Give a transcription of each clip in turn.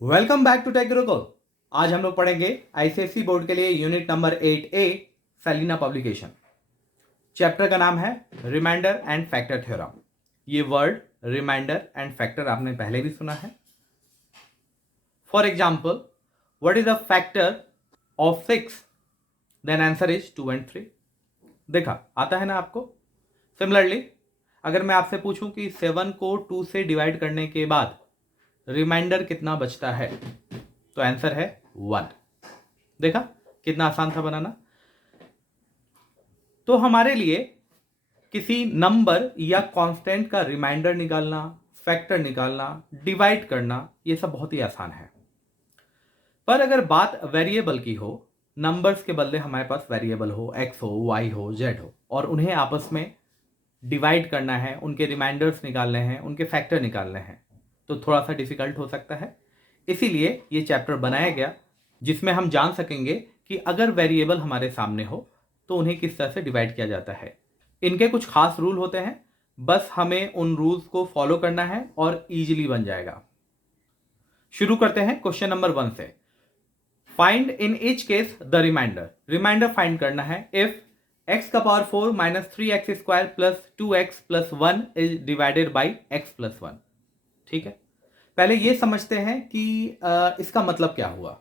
Welcome back to tech Gurukul. आज हम लोग पढ़ेंगे आईसीएसई बोर्ड के लिए unit number 8A Selina publication. Chapter का नाम है रिमाइंडर एंड फैक्टर थ्योरम। ये वर्ड रिमाइंडर एंड फैक्टर आपने पहले भी सुना है। For example, what is the factor of 6? Then answer is 2 and 3। देखा आता है ना आपको। सिमिलरली अगर मैं आपसे पूछूं कि 7 को 2 से डिवाइड करने के बाद रिमाइंडर कितना बचता है, तो आंसर है 1। देखा कितना आसान था बनाना। तो हमारे लिए किसी नंबर या कांस्टेंट का रिमाइंडर निकालना, फैक्टर निकालना, डिवाइड करना, ये सब बहुत ही आसान है। पर अगर बात वेरिएबल की हो, नंबर्स के बदले हमारे पास वेरिएबल हो, एक्स हो, वाई हो, जेड हो, और उन्हें आपस में डिवाइड करना है, उनके रिमाइंडर्स निकालने हैं, उनके फैक्टर निकालने हैं, तो थोड़ा सा डिफिकल्ट हो सकता है। इसीलिए ये चैप्टर बनाया गया जिसमें हम जान सकेंगे कि अगर वेरिएबल हमारे सामने हो तो उन्हें किस तरह से डिवाइड किया जाता है। इनके कुछ खास रूल होते हैं, बस हमें उन रूल्स को फॉलो करना है और इजीली बन जाएगा। शुरू करते हैं क्वेश्चन नंबर 1 से। Find in each case the remainder. Remainder find करना है इफ x का power 4 minus 3x square plus 2x plus 1 is divided by x plus 1। ठीक है, पहले ये समझते हैं कि इसका मतलब क्या हुआ।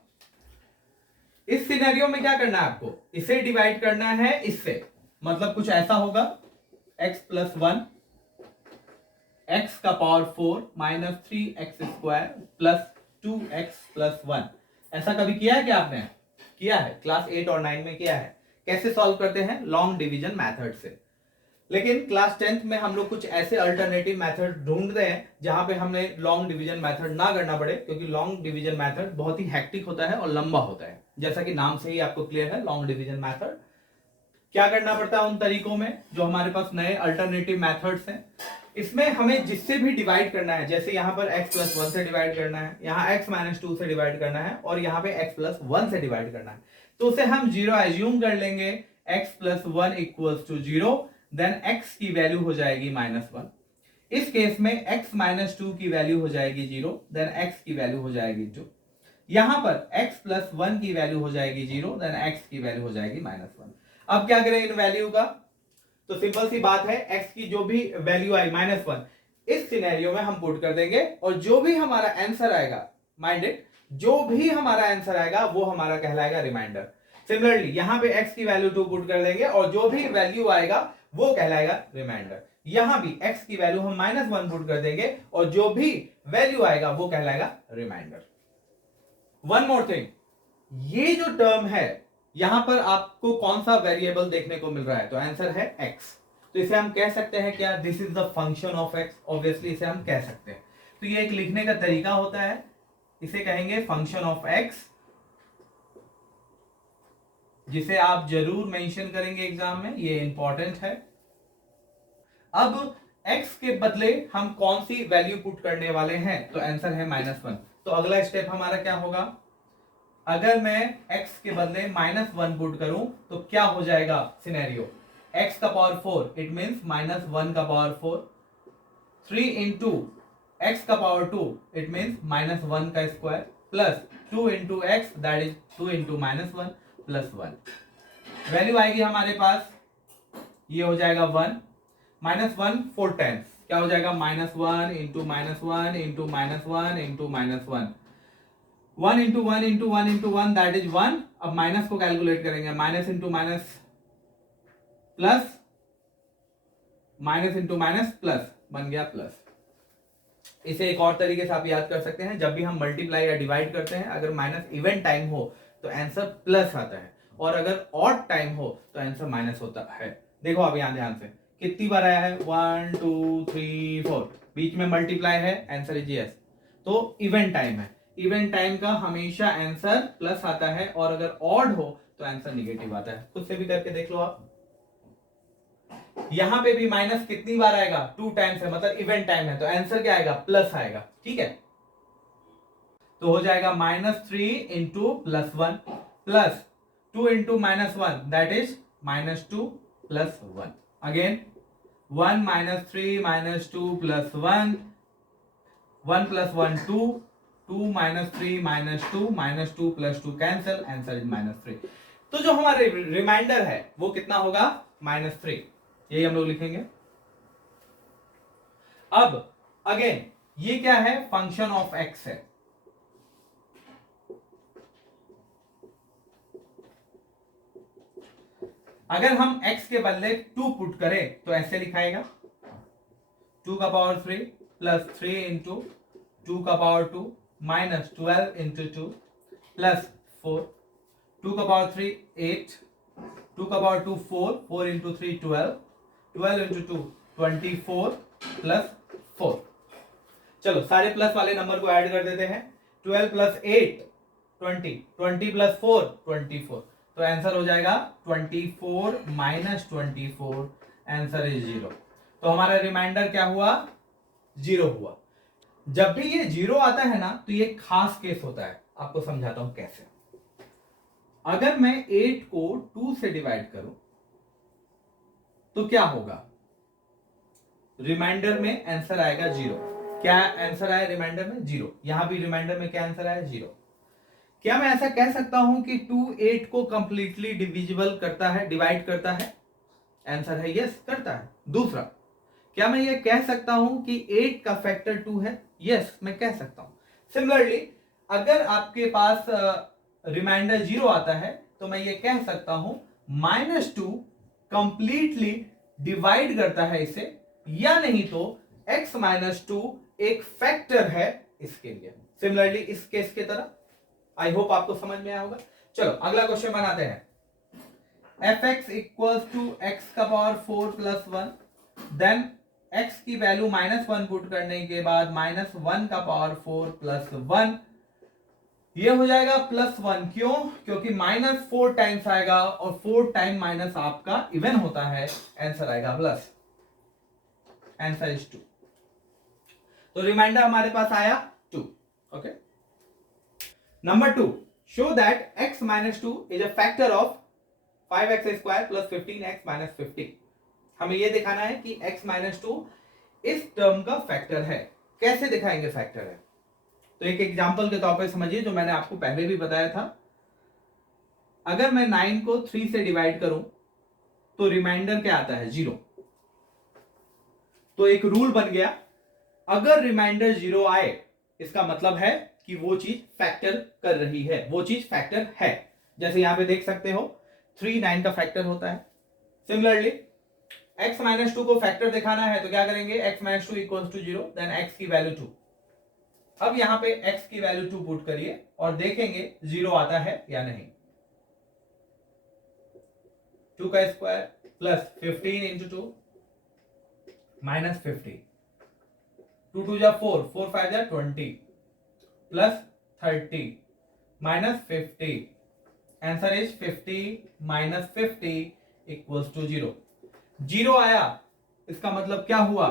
इस सिनेरियो में क्या करना है आपको, इसे डिवाइड करना है इससे, मतलब कुछ ऐसा होगा x प्लस 1, एक्स का power 4 minus 3x square plus 2x plus 1। ऐसा कभी किया है क्या आपने? किया है, क्लास 8 और 9 में किया है। कैसे सॉल्व करते हैं? लॉन्ग डिवीजन मेथड से। लेकिन क्लास 10th में हम लोग कुछ ऐसे अल्टरनेटिव मेथड ढूंढ रहे हैं जहां पे हमें लॉन्ग डिवीजन मेथड ना करना पड़े, क्योंकि लॉन्ग डिवीजन मेथड बहुत ही हेक्टिक होता है और लंबा होता है। जैसा कि नाम से ही आपको क्लियर है, लॉन्ग डिवीजन मेथड। क्या करना पड़ता है उन तरीकों में जो हमारे पास नए अल्टरनेटिव मेथड्स हैं? इसमें हमें जिससे भी डिवाइड करना है, जैसे यहां पर x प्लस 1 से डिवाइड करना है, यहाँ x माइनस 2 से डिवाइड करना है, और यहाँ पे x प्लस 1 से डिवाइड करना है, तो उसे हम जीरो एज्यूम कर लेंगे। x plus 1 equals to 0, then x की वैल्यू हो जाएगी -1। इस केस में x माइनस 2 की वैल्यू हो जाएगी 0, देन x की वैल्यू हो जाएगी 2। यहां पर x प्लस 1 की वैल्यू हो जाएगी 0, देन x की वैल्यू हो जाएगी -1। अब क्या करें इन वैल्यू का? तो सिंपल सी बात है, x की जो भी वैल्यू आई -1, इस सिनेरियो में हम पुट कर देंगे, और जो भी हमारा आंसर आएगा, माइंड इट, जो भी हमारा आंसर आएगा वो हमारा कहलाएगा रिमाइंडर। सिमिलरली यहां पे x की वैल्यू 2 पुट कर देंगे, और जो भी वैल्यू आएगा वो कहलाएगा रिमाइंडर। यहां भी x की वैल्यू हम -1 पुट कर देंगे, और जो भी वैल्यू आएगा वो कहलाएगा रिमाइंडर। वन मोर थिंग, ये जो टर्म है यहां पर आपको कौन सा वेरिएबल देखने को मिल रहा है? तो आंसर है x। तो इसे हम कह सकते हैं क्या? This is the function of x। Obviously इसे हम कह सकते हैं। तो ये एक लिखने का तरीका होता है, इसे कहेंगे फंक्शन ऑफ x, जिसे आप जरूर मेंशन करेंगे एग्जाम में, ये इंपॉर्टेंट है। अब x के बदले हम कौन सी वैल्यू पुट करने वाले हैं? तो आंसर है -1। तो अगला स्टेप हमारा क्या होगा? अगर मैं x के बदले -1 पुट करूं तो क्या हो जाएगा सिनेरियो? x का पावर 4, इट मींस -1 का पावर 4, 3 इंटू एक्स का पावर 2, इट मींस -1 का square, plus 2 into x, that is 2 into -1 plus 1। Value आएगी हमारे पास, ये हो जाएगा 1, -1 4 टाइम्स, क्या हो जाएगा? -1 into -1 into -1 into -1, 1 into 1 into 1 into 1, that is 1। अब माइनस को कैलकुलेट करेंगे, minus into minus plus, minus into minus plus, बन गया प्लस। इसे एक और तरीके से आप याद कर सकते हैं, जब भी हम मल्टीप्लाई या डिवाइड करते हैं, अगर माइनस इवन टाइम हो तो आंसर प्लस आता है, और अगर ऑड टाइम हो तो आंसर माइनस होता है। देखो अब यहां ध्यान से, कितनी बार आया है? 1 2 3 4, बीच में मल्टीप्लाई है, आंसर इज यस। तो इवन टाइम है, इवन टाइम का हमेशा आंसर प्लस आता है, और अगर ऑड हो तो आंसर निगेटिव आता है। खुद से भी करके देख लो आप। यहां पे भी माइनस कितनी बार आएगा? 2 टाइम्स है, मतलब इवेंट टाइम है, तो आंसर क्या आएगा? प्लस आएगा। ठीक है, तो हो जाएगा -3 into +1 plus 2 into -1, that is -2 plus 1। Again 1 -3 -2 plus 1, 1 plus 1 2, 2 minus 3 minus two plus two cancel, answer is -3। तो जो हमारा रिमाइंडर है वो कितना होगा? -3। यही हम लोग लिखेंगे। अब अगेन ये क्या है? फंक्शन ऑफ एक्स है। अगर हम x के बदले 2 पुट करें तो ऐसे लिखाएगा 2 का पावर 3 प्लस 3 इंटू 2 का पावर 2 माइनस 12 इंटू 2 प्लस 4, 2 का पावर 3 8, 2 का पावर 2 4, 4 इंटू 3 12, 12 इंटू 2 24 प्लस 4। चलो सारे प्लस वाले नंबर को ऐड कर देते हैं। 12 प्लस 8 20, 20 प्लस 4 24, तो आंसर हो जाएगा 24 माइनस 24, आंसर इज 0। तो हमारा रिमाइंडर क्या हुआ? 0 हुआ। जब भी ये 0 आता है ना तो ये खास केस होता है। आपको समझाता हूं कैसे। अगर मैं 8 को 2 से डिवाइड करूं तो क्या होगा? रिमाइंडर में आंसर आएगा 0। क्या आंसर आया रिमाइंडर में? 0। यहां भी रिमाइंडर में क्या आंसर आया? 0। क्या मैं ऐसा कह सकता हूं कि 2 8 को कंप्लीटली डिविजिबल करता है, डिवाइड करता है? आंसर है यस, करता है। दूसरा, क्या मैं ये कह सकता हूं कि 8 का फैक्टर 2 है? यस, मैं कह सकता हूं। सिमिलरली अगर आपके पास रिमाइंडर 0 आता है तो मैं ये कह सकता हूं -2 कंप्लीटली डिवाइड करता है इसे, या नहीं तो x -2 एक फैक्टर है इसके लिए। सिमिलरली इस केस की तरह। आई होप आपको समझ में आया होगा। चलो अगला क्वेश्चन बनाते हैं। fx इक्वल्स टू x का पावर 4 प्लस 1, देन x की वैल्यू -1 पुट करने के बाद -1 का पावर 4 प्लस 1, ये हो जाएगा +1। क्यों? क्योंकि -4 टाइम्स आएगा और 4 टाइम माइनस आपका इवन होता है, आंसर आएगा प्लस, आंसर इज 2। तो रिमाइंडर हमारे पास आया 2। Okay. Number 2, show that x minus 2 is a factor of 5x square plus 15x minus 50। हमें यह दिखाना है कि x minus 2 इस टर्म का फैक्टर है। कैसे दिखाएंगे फैक्टर है? तो एक एग्जांपल के तौर पर समझिए, जो मैंने आपको पहले भी बताया था। अगर मैं 9 को 3 से डिवाइड करूं तो रिमाइंडर क्या आता है? 0। तो एक रूल बन गया, अगर रिमाइंडर 0 आए इसका मतलब है कि वो चीज फैक्टर कर रही है, वो चीज फैक्टर है। जैसे यहां पे देख सकते हो 3 9 का फैक्टर होता है। सिमिलरली x -2 को फैक्टर दिखाना है तो क्या करेंगे? x -2 equals to 0, then x की वैल्यू 2। अब यहां पे x की वैल्यू 2 पुट करिए और देखेंगे 0 आता है या नहीं। 2 का स्क्वायर प्लस 15 इंटू 2 माइनस 50, 2 2 जा 4, 4 5 जा 20 plus 30 minus 50, answer is 50 minus 50 equals to 0। 0 आया इसका मतलब क्या हुआ?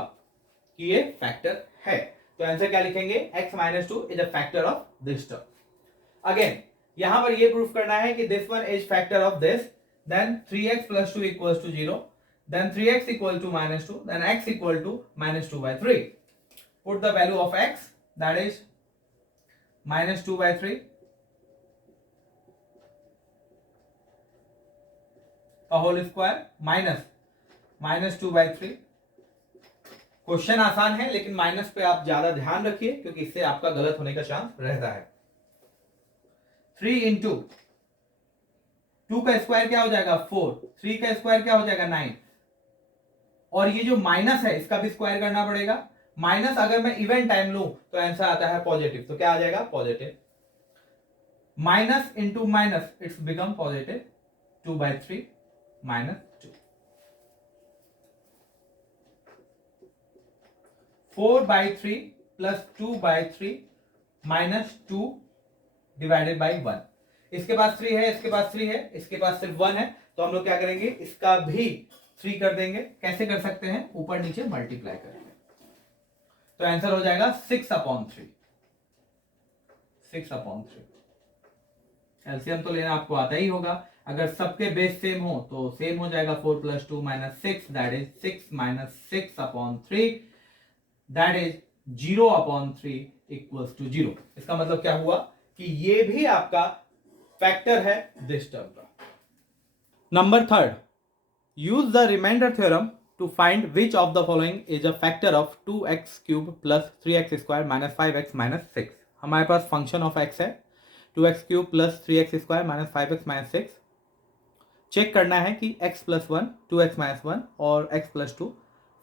कि ये फैक्टर है। तो आंसर क्या लिखेंगे? x -2 इज a factor of this term. Again यहां पर ये प्रूफ करना है कि this one is factor of this, then 3x + 2 equals to 0, then 3x equal to -2, then x equal to -2/3. Put the value of x, that is -2/3, a whole square minus -2/3। Question आसान है लेकिन minus पे आप ज्यादा ध्यान रखिए क्योंकि इससे आपका गलत होने का चांस रहता है। 3 इंटू 2 का स्क्वायर क्या हो जाएगा? 4, 3 का स्क्वायर क्या हो जाएगा? 9, और ये जो माइनस है इसका भी स्क्वायर करना पड़ेगा। माइनस अगर मैं इवन टाइम लूं तो आंसर आता है पॉजिटिव, तो क्या आ जाएगा? Positive. Minus into minus it's become positive, 2/3 -2। 4/3 plus 2/3 -2 divided by 1। इसके पास 3 है, इसके पास 3 है, इसके पास सिर्फ 1 है, तो हम लोग क्या करेंगे? इसका भी 3 कर देंगे। कैसे कर सकते हैं? ऊपर नीचे मल्टीप्लाई करेंगे, तो आंसर हो जाएगा 6/3। 6/3 एलसीएम तो लेना आपको आता ही होगा। अगर सबके बेस सेम हो तो सेम हो जाएगा। 4 + 2 - 6, that is 6 - 6/3, that is 0/3 equals to 0। इसका मतलब क्या हुआ कि ये भी आपका फैक्टर है दिस टर्म का। Number third, use the remainder theorem to find which of the following is a factor of 2x³ plus 3x² minus 5x minus 6। हमारे पास फंक्शन ऑफ x है 2x³ plus 3x² minus 5x minus 6। Check करना है कि x plus 1 2x minus 1 और x plus 2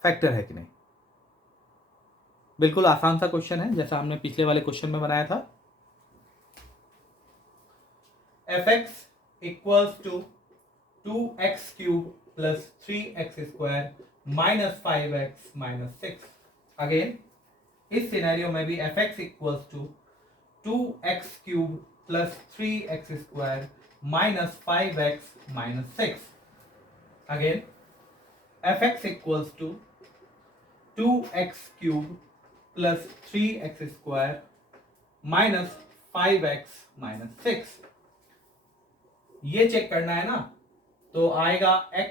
factor है कि नहीं। बिल्कुल आसान सा क्वेश्चन है, जैसा हमने पिछले वाले क्वेश्चन में बनाया था। fx equals to 2x³ plus 3x² minus 5x minus 6। Again इस सिनेरियो में भी fx equals to 2x³ plus 3x² minus 5x minus 6। Again fx equals to 2x³ plus 3x² minus 5x minus 6। ये check करना है ना, तो आएगा x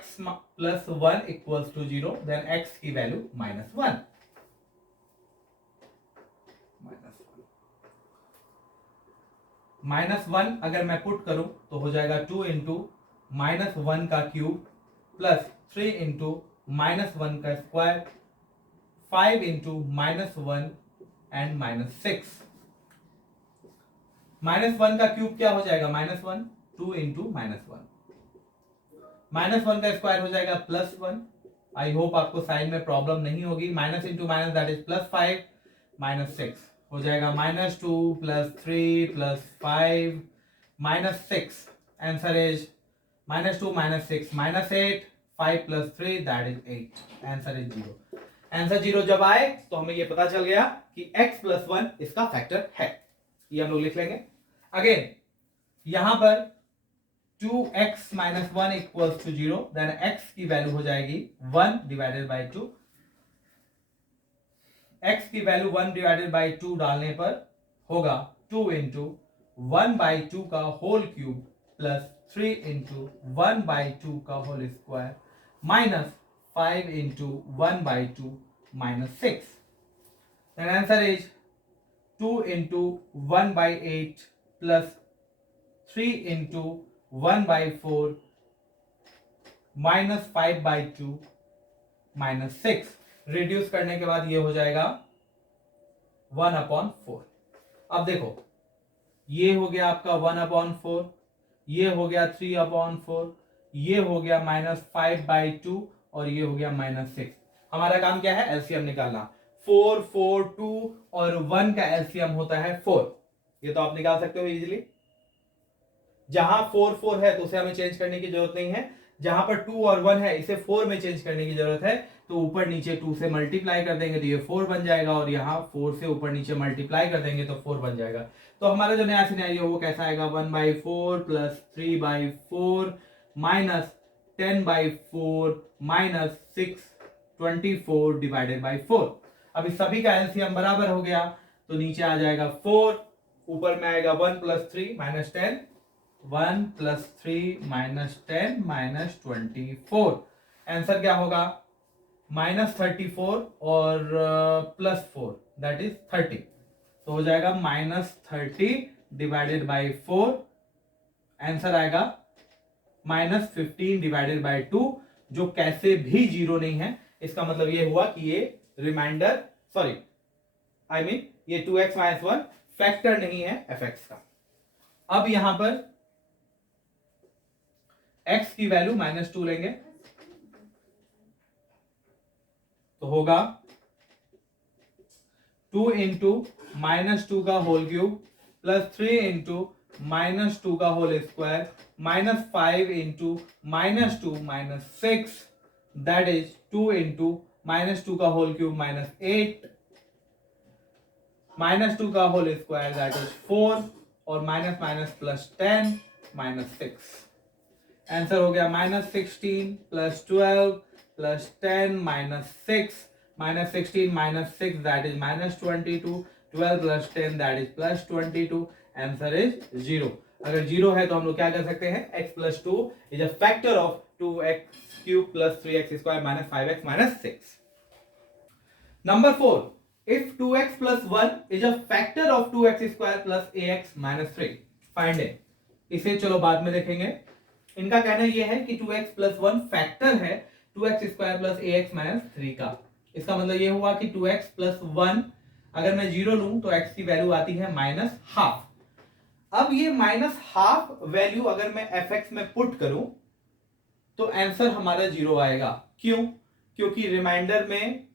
plus 1 equals to 0, then x की वैल्यू -1। -1 अगर मैं पुट करूं तो हो जाएगा 2 इंटू -1 का क्यूब प्लस 3 इंटू -1 का स्क्वायर 5 इंटू -1 एंड -6। -1 का क्यूब क्या हो जाएगा -1, 2 इंटू -1, -1 का स्क्वायर हो जाएगा +1। आई होप आपको साइन में प्रॉब्लम नहीं होगी। Minus into minus that is +5 -6 हो जाएगा -2 +3 +5 -6। Answer is -2 -6 -8, 5 + 3 that is 8। Answer is 0। Answer 0 जब आए तो हमें ये पता चल गया कि x प्लस 1 इसका फैक्टर है। ये हम लोग लिख लेंगे। अगेन यहां पर 2x minus 1 equals to 0, then x की वैल्यू हो जाएगी 1 डिवाइडेड बाई 2। x की वैल्यू 1 डिवाइडेड बाई 2 डालने पर होगा 2 इंटू 1/2 का होल क्यूब प्लस 3 इंटू 1/2 का whole square minus 5 into 1/2 minus 6। Then answer is 2 into 1/8 plus 3 into 1/4 minus 5/2 minus 6। Reduce करने के बाद ये हो जाएगा 1/4। अब देखो ये हो गया आपका 1/4, ये हो गया 3/4, ये हो गया -5/2 और ये हो गया -6। हमारा काम क्या है, एलसीएम निकालना। 4 4 2 और 1 का एलसीएम होता है 4। ये तो आप निकाल सकते हो इजीली। जहां 4 4 है तो उसे हमें चेंज करने की जरूरत नहीं है। जहां पर 2 और 1 है इसे 4 में चेंज करने की जरूरत है। तो ऊपर नीचे 2 से मल्टीप्लाई कर देंगे तो ये 4 बन जाएगा, और यहाँ 4 से ऊपर नीचे मल्टीप्लाई कर देंगे तो 4 बन जाएगा। तो हमारा जो नया सिनेरियो वो कैसा आएगा, 1/4 plus 3/4 minus 10/4 minus 6/24 divided by 4। अब इस सभी का एलसीएम बराबर हो गया तो नीचे आ जाएगा 4, ऊपर में आएगा 1 + 3 -10, 1 + 3 -10 -24। आंसर क्या होगा, -34 और +4 दैट इज 30। तो हो जाएगा -30 डिवाइडेड बाई 4। आंसर आएगा -15 डिवाइडेड बाई 2, जो कैसे भी 0 नहीं है। इसका मतलब ये हुआ कि ये रिमाइंडर ये 2x - 1 फैक्टर नहीं है fx का। अब यहां पर x की वैल्यू -2 लेंगे तो होगा 2 इंटू -2 का होल क्यूब प्लस 3 इंटू -2 का whole square minus 5 into -2 minus 6 that is 2 into -2 का होल क्यूब -8 -2 का होल स्क्वायर दैट इज 4 और माइनस माइनस प्लस 10 -6। आंसर हो गया -16 plus 12 plus 10 -6 -16 -6 that is -22 12 plus 10 that is +22। Answer is 0। अगर 0 है तो हम लोग क्या कर सकते हैं, x + 2 इज a factor of 2x³ + 3x² - 5x - 6। Number 4, if 2x plus 1 is a factor of 2x square plus ax minus 3 find it. इसे चलो बाद में देखेंगे। इनका कहना यह है कि 2x plus 1 फैक्टर है 2x square plus ax minus 3 का। इसका मतलब यह हुआ कि 2x plus 1 अगर मैं 0 लूं तो x की वैल्यू आती है माइनस हाफ। अब ये माइनस हाफ वैल्यू अगर मैं fx में पुट करूं तो आंसर हमारा 0 आएगा। क्यों? क्योंकि रिमाइंडर में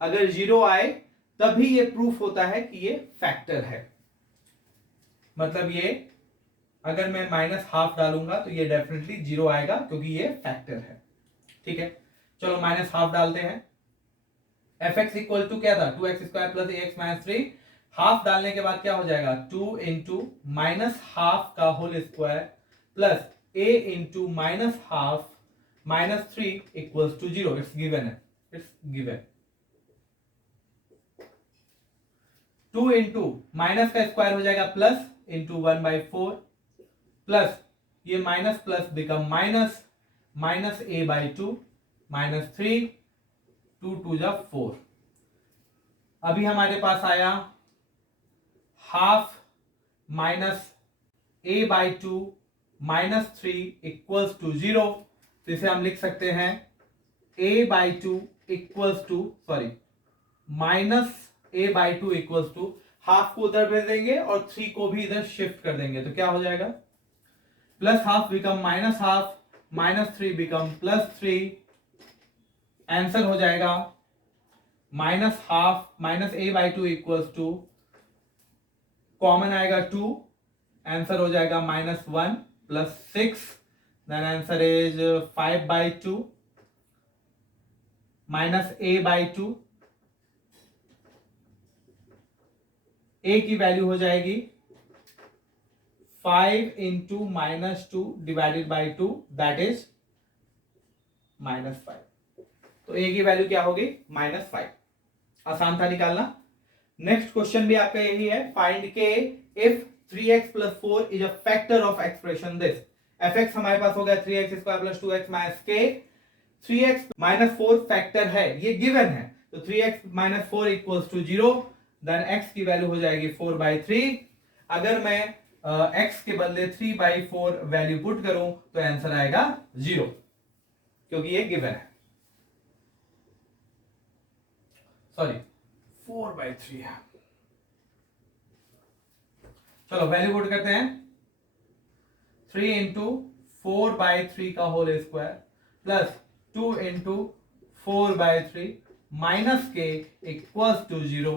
अगर 0 आए तभी ये प्रूफ होता है कि ये फैक्टर है। मतलब ये अगर मैं माइनस हाफ डालूंगा तो ये डेफिनेटली 0 आएगा क्योंकि ये फैक्टर है। ठीक है, चलो माइनस हाफ डालते हैं। fx इक्वल टू क्या था? 2x square plus ax minus 3। Half डालने के बाद क्या हो जाएगा? 2 इंटू माइनस हाफ का whole square plus a into minus half minus 3 equals to 0। It's given है, इट्स गिवन। 2 इंटू माइनस का स्क्वायर हो जाएगा प्लस इंटू 1/4 प्लस ये minus plus become minus minus a/2 minus 3 2 2 जा 4। अभी हमारे पास आया half minus a/2 minus 3 equals to 0। तो इसे हम लिख सकते हैं a/2 equals to minus a/2 equals to half को उधर भेज देंगे और 3 को भी इधर शिफ्ट कर देंगे तो क्या हो जाएगा? Plus half become minus half minus 3 become plus 3। Answer हो जाएगा minus half minus a/2 equals to common आएगा 2। आंसर हो जाएगा -1 plus 6। Then answer is 5/2 minus a/2। a की वैल्यू हो जाएगी 5 into minus 2 divided by 2 that is -5। तो a की वैल्यू क्या होगी? -5। आसान था निकालना। नेक्स्ट क्वेश्चन भी आपका यही है, फाइंड के if 3x plus 4 is a factor of expression this। fx हमारे पास हो गया 3x square plus 2x minus k। 3x minus 4 factor है, ये गिवन है, तो 3x minus 4 equals to 0। Then x की वैल्यू हो जाएगी 4/3। अगर मैं x के बदले 3/4 वैल्यू पुट करूं तो आंसर आएगा 0 क्योंकि ये गिवन है। 4/3 है। चलो वैल्यू पुट करते हैं। 3 इंटू 4/3 का whole square plus 2 into 4/3 minus k equals to 0।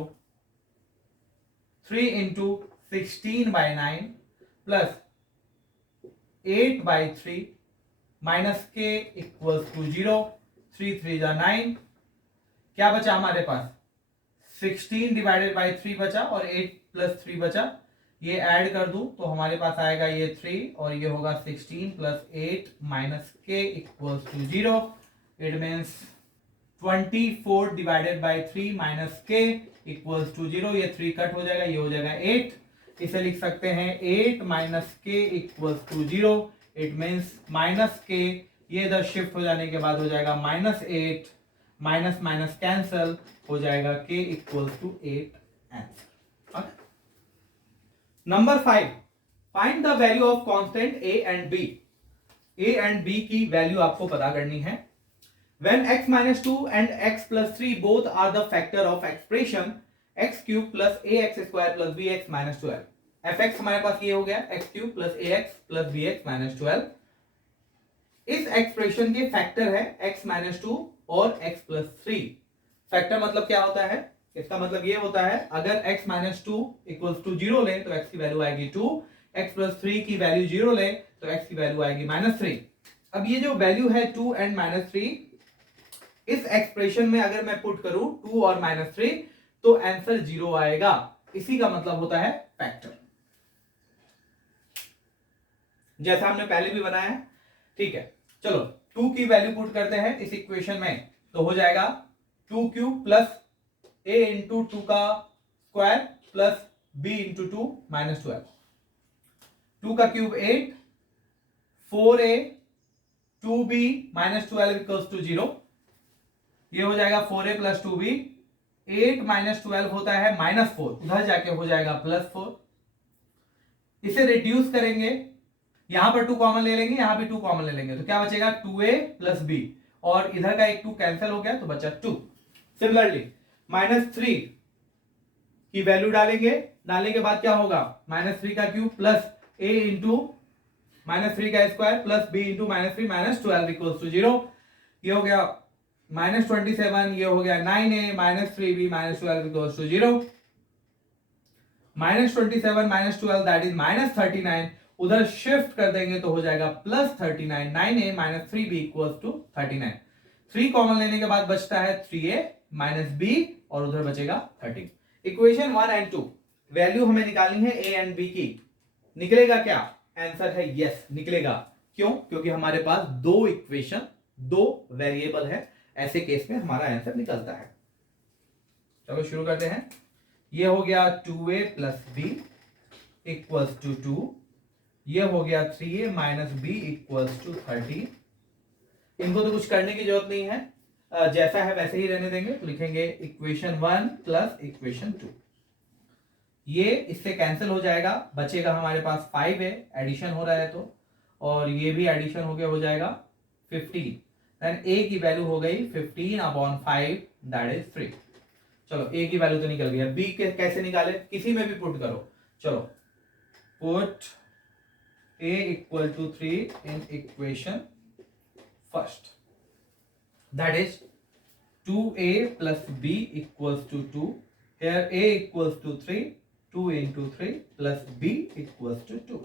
3 into 16/9 plus 8/3 minus k equals to 0। 3 3 जा 9। क्या बचा हमारे पास? 16 डिवाइडेड बाई 3 बचा और 8 प्लस 3 बचा। ये ऐड कर दूं तो हमारे पास आएगा ये 3 और ये होगा 16 plus 8 minus k equals to 0। It means 24 divided by 3 minus k equals to 0। ये 3 कट हो जाएगा, ये हो जाएगा 8। इसे लिख सकते हैं 8 minus k equals to 0। It means minus k ये इधर शिफ्ट हो जाने के बाद हो जाएगा -8 माइनस माइनस कैंसल हो जाएगा k equals to 8 answer. Number 5, find the value of constant a and b। a and b की वैल्यू आपको पता करनी है। When x minus 2 and x plus 3 both are the factor of expression x cube plus ax square plus bx minus 12। fx हमारे पास ये हो गया x cube plus ax plus bx minus 12। इस एक्सप्रेशन के फैक्टर है x minus 2 और x plus 3। Factor मतलब क्या होता है? इसका मतलब ये होता है अगर x minus 2 इक्वल्स टू 0 ले तो x की वैल्यू आएगी 2, x plus 3 की वैल्यू 0 ले तो x की वैल्यू आएगी -3। अब ये जो वैल्यू है 2 एंड -3 इस एक्सप्रेशन में अगर मैं पुट करूं 2 और -3 तो आंसर 0 आएगा। इसी का मतलब होता है फैक्टर, जैसा हमने पहले भी बनाया है। ठीक है, चलो 2 की वैल्यू पुट करते हैं इस इक्वेशन में तो हो जाएगा 2 क्यूब प्लस a इंटू 2 का स्क्वायर प्लस b इंटू 2 -12। 2 का cube 8, 4a 2b -12 equals to 0। ये हो जाएगा 4a प्लस 2b 8 माइनस 12 होता है -4, उधर जाके हो जाएगा +4। इसे रिड्यूस करेंगे, यहां पर 2 कॉमन ले लेंगे, यहां भी 2 कॉमन ले लेंगे, तो क्या बचेगा 2a प्लस b, और इधर का एक 2 कैंसिल हो गया तो बचा 2। सिमिलरली -3 की वैल्यू डालेंगे, डालने के बाद क्या होगा -3 का क्यूब प्लस a इंटू -3 का square plus b into -3 -12 equals to 0। ये हो गया -27, ये हो गया 9a -3b -12 equals to 0। -27 -12 that is -39, उधर शिफ्ट कर देंगे तो हो जाएगा +39, 9a -3b equals to 39। 3 common लेने के बाद बचता है 3a -b और उधर बचेगा 13। इक्वेशन 1 एंड 2 वैल्यू हमें निकालनी है a एंड b की। निकलेगा क्या? आंसर है यस, निकलेगा। क्यों? क्योंकि हमारे पास 2 इक्वेशन 2 वेरिएबल है, ऐसे केस में हमारा आंसर निकलता है। चलो शुरू करते हैं। ये हो गया 2a plus b equals to 2, ये हो गया 3a minus b equals to 30। इनको तो कुछ करने की जरूरत नहीं है, जैसा है वैसे ही रहने देंगे, तो लिखेंगे इक्वेशन 1 प्लस इक्वेशन 2। ये इससे कैंसिल हो जाएगा, बचेगा हमारे पास 5a, एडिशन हो रहा है तो, और ये भी एडिशन हो गया, हो जाएगा 15। देन a की वैल्यू हो गई 15/5 दैट इज 3। चलो a की वैल्यू तो निकल गया, b कैसे निकाले? किसी में भी पुट करो। चलो put a equal to 3 in equation first, that is 2a plus b equals to 2। here a equals to 3, 2 into 3 plus b equals to 2।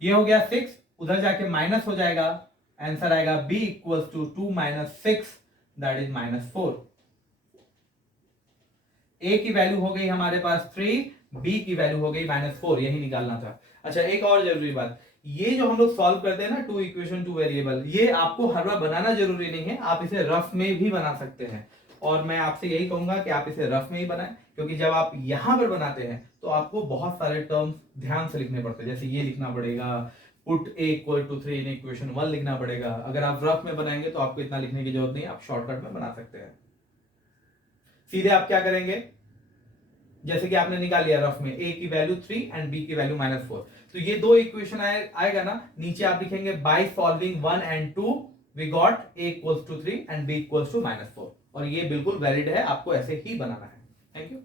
ये हो गया 6, उधर जाके माइनस हो जाएगा, आंसर आएगा b equals to 2 minus 6 that is -4। a की value हो गई हमारे पास 3, b की वैल्यू हो गई -4, यही निकालना था। अच्छा, एक और जरूरी बात, ये जो हम लोग सॉल्व करते हैं ना 2 इक्वेशन 2 वेरिएबल, ये आपको हर बार बनाना जरूरी नहीं है, आप इसे रफ में भी बना सकते हैं। और मैं आपसे यही कहूंगा कि आप इसे रफ में ही बनाएं, क्योंकि जब आप यहां पर बनाते हैं तो आपको बहुत सारे टर्म्स ध्यान से लिखने पड़ते हैं। जैसे ये लिखना पड़ेगा, put a equal to 3 in equation 1 लिखना पड़ेगा। अगर आप रफ में बनाएंगे तो आपको इतना लिखने की जरूरत नहीं, आप शॉर्टकट में बना सकते हैं। सीधे आप क्या करेंगे, जैसे कि आपने निकाल लिया रफ में, a की वैल्यू 3 एंड b की वैल्यू -4, तो ये 2 इक्वेशन आएगा ना, नीचे आप लिखेंगे by solving 1 and 2 we got a equals to 3 and b equals to -4, और ये बिल्कुल वैलिड है, आपको ऐसे ही बनाना है। Thank you.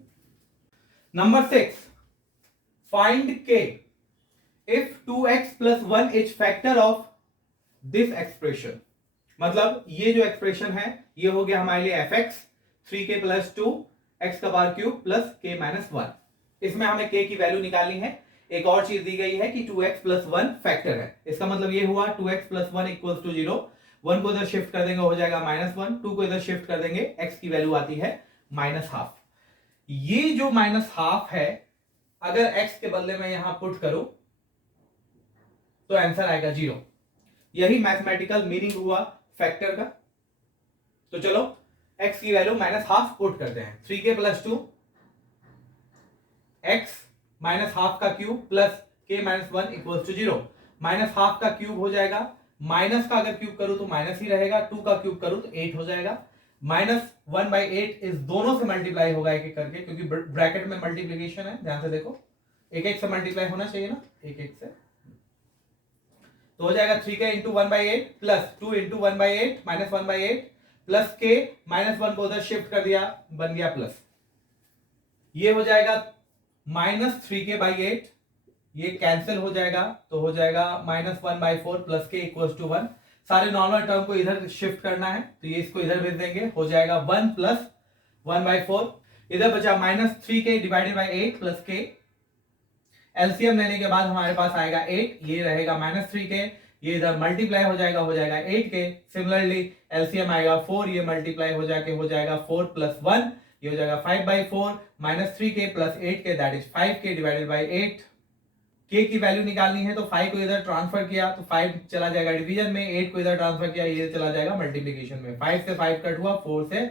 Number 6, find k if 2x plus 1 is factor of this expression। मतलब ये जो एक्सप्रेशन है ये हो गया हमारे लिए fx 3k plus 2 x का power cube plus k minus 1। इसमें हमें k की वैल्यू निकालनी है। एक और चीज दी गई है कि 2x plus 1 फैक्टर है, इसका मतलब ये हुआ 2x plus 1 इक्वल्स टू 0। 1 को इधर शिफ्ट कर देंगे हो जाएगा -1, 2 को इधर शिफ्ट कर देंगे, x की वैल्यू आती है -12। ये जो -12 है, अगर x के बदले में यहां पुट करो तो आंसर आएगा 0। यही मैथमेटिकल मीनिंग हुआ फैक्टर का। तो चलो x की वैल्यू -12 पुट करते हैं। 3k प्लस 2 x -12 का cube plus k minus 1 equals to 0। -12 का क्यूब हो जाएगा, माइनस का अगर क्यूब करूं तो माइनस ही रहेगा, 2 का क्यूब करूं तो 8 हो जाएगा। -1/8 इस दोनों से मल्टीप्लाई होगा एक एक करके, क्योंकि ब्रैकेट में मल्टीप्लीकेशन है, ध्यान से देखो, एक एक से मल्टीप्लाई होना चाहिए ना, एक एक से। तो हो जाएगा 3k into 1/8 plus 2 into 1/8 minus 1/8 plus k -1 को उधर शिफ्ट कर दिया, बन गया प्लस। ये हो जाएगा -3k/8, ये कैंसिल हो जाएगा तो हो जाएगा -1/4 प्लस k इक्वल्स टू 1। सारे नॉर्मल टर्म को इधर शिफ्ट करना है तो ये इसको इधर भेज देंगे, हो जाएगा 1 प्लस 1/4। इधर बचा -3k divided by 8 plus k। LCM लेने के बाद हमारे पास आएगा 8, ये रहेगा -3k, ये इधर मल्टीप्लाई हो जाएगा 8k। सिमिलरली एलसीएम आएगा 4, ये मल्टीप्लाई हो जाएगा 4 प्लस 1, ये हो जाएगा 5/4 -3k plus 8k that is 5k divided by 8। k की वैल्यू निकालनी है तो 5 को इधर ट्रांसफर किया तो 5 चला जाएगा डिवीजन में, 8 को इधर ट्रांसफर किया ये चला जाएगा मल्टीप्लिकेशन में। 5 से 5 कट हुआ, 4 से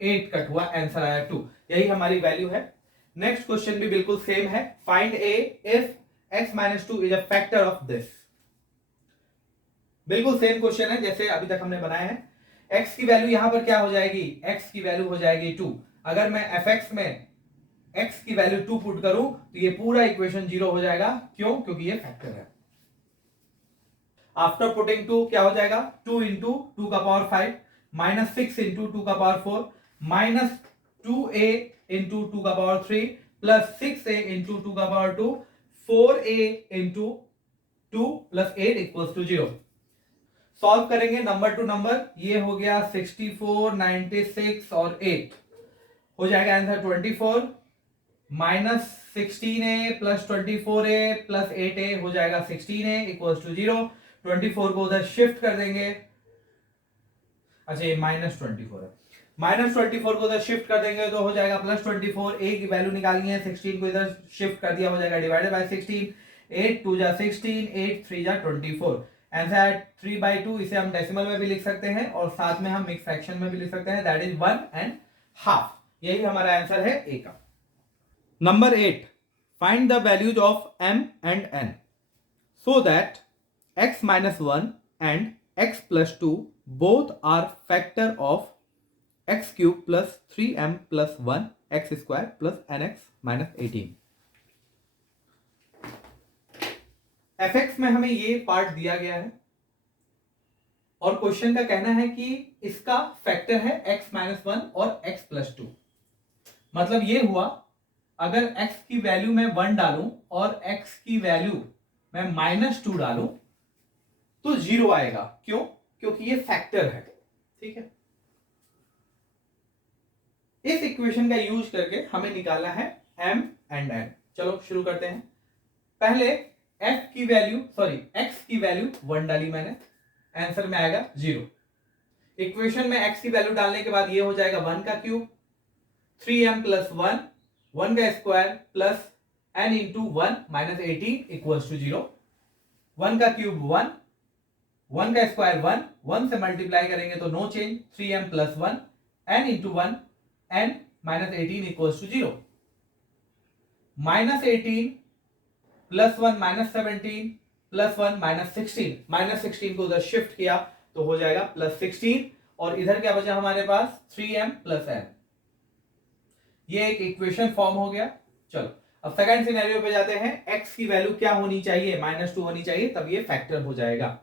8 कट हुआ, आंसर आया 2। यही हमारी वैल्यू है। नेक्स्ट क्वेश्चन भी बिल्कुल सेम है, find a if x minus 2 is a factor of this। बिल्कुल सेम क्वेश्चन है जैसे अभी तक हमने बनाया है। x की वैल्यू यहां पर क्या हो जाएगी, x की वैल्यू हो जाएगी 2। अगर मैं fx में x की वैल्यू 2 पुट करूं तो ये पूरा इक्वेशन 0 हो जाएगा। क्यों? क्योंकि ये फैक्टर है। आफ्टर पुटिंग 2 क्या हो जाएगा? 2 इंटू 2 का पावर 5 माइनस 6 इंटू 2 का पावर 4 माइनस 2a इंटू 2 का पावर 3 प्लस 6a इंटू 2 का power 2 4a into 2 plus 8 equals to 0। Solve करेंगे नंबर टू नंबर। ये हो गया 64, 96 और 8 हो जाएगा answer 24 minus 16a plus 24a plus 8a हो जाएगा 16a इक्वल्स टू 0। 24 को उधर शिफ्ट कर देंगे। अच्छा ये माइनस 24 है। माइनस 24 को उधर शिफ्ट कर देंगे तो हो जाएगा प्लस 24। a की वैल्यू निकालनी है, 16 को इधर शिफ्ट कर दिया हो जाएगा डिवाइडेड बाय 16। 8 2 जा 16, 8 3 जा 24। आंसर 3/2। इसे हम डेसिमल में भी लिख सकते हैं और साथ में हम मिक्स फ्रैक्शन में भी लिख सकते हैं, दैट इज 1.5। यही हमारा आंसर है ए का। Number 8, find the values of m and n so that x minus 1 and x plus 2 both are factor of x cube plus 3m plus 1 x square plus nx minus 18। fx में हमें ये part दिया गया है और question का कहना है कि इसका फैक्टर है x माइनस 1 और x प्लस 2। मतलब ये हुआ, अगर x की वैल्यू मैं 1 डालूं और x की वैल्यू मैं माइनस 2 डालूं तो 0 आएगा। क्यों? क्योंकि ये फैक्टर है। ठीक है, इस इक्वेशन का यूज करके हमें निकालना है m एंड n। चलो शुरू करते हैं। पहले x की वैल्यू 1 डाली मैंने, आंसर में आएगा 0। इक्वेशन में x की वैल्यू डालने के बाद ये हो जाएगा 1 का क्यूब 3m प्लस 1 1 का square plus n into 1 minus 18 equals to 0। 1 का क्यूब 1 1 का स्क्वायर 1 1 से मल्टीप्लाई करेंगे तो no change 3m plus 1 n into 1 n minus 18 equals to 0। Minus 18 plus 1 minus 17 plus 1 minus 16। Minus 16 को उधर शिफ्ट किया तो हो जाएगा प्लस 16 और इधर क्या बचा हमारे पास 3m प्लस n। ये एक इक्वेशन फॉर्म हो गया। चलो अब सेकंड सिनेरियो पे जाते हैं। x की वैल्यू क्या होनी चाहिए? माइनस 2 होनी चाहिए, तब ये फैक्टर हो जाएगा।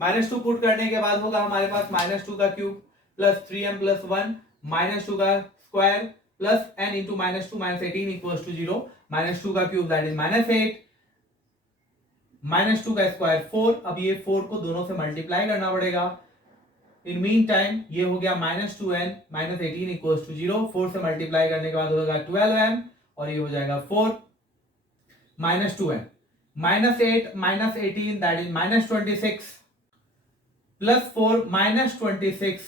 माइनस 2 पुट करने के बाद होगा हमारे पास माइनस 2 का cube plus 3m plus 1 minus 2 का square plus n into minus 2 minus 18 equals to 0। Minus 2 का cube that is minus 8 minus 2 का स्क्वायर 4। अब ये 4 को दोनों से मल्टीप्लाई करना पड़ेगा। इन मीन टाइम ये हो गया minus 2n minus 18 equals to 0। 4 से मल्टीप्लाई करने के बाद होगा 12m और ये हो जाएगा 4 minus 2n minus 8 minus 18 that is minus 26 plus 4 minus 26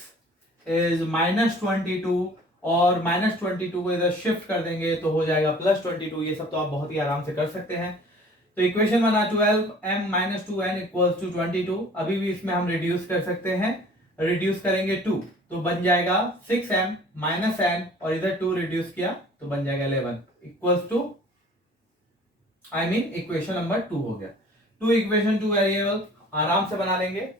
is minus 22 और माइनस 22 को इधर शिफ्ट कर देंगे तो हो जाएगा प्लस 22। ये सब तो आप बहुत ही आराम से कर सकते हैं। तो इक्वेशन बना 12m minus 2n equals to 22। अभी भी इसमें हम रिड्यूस कर सकते हैं, रिड्यूस करेंगे 2 तो बन जाएगा 6m माइनस n और इधर 2 रिड्यूस किया तो बन जाएगा 11 इक्वल्स टू इक्वेशन नंबर 2 हो गया। 2 इक्वेशन 2 वेरिएबल आराम से बना लेंगे।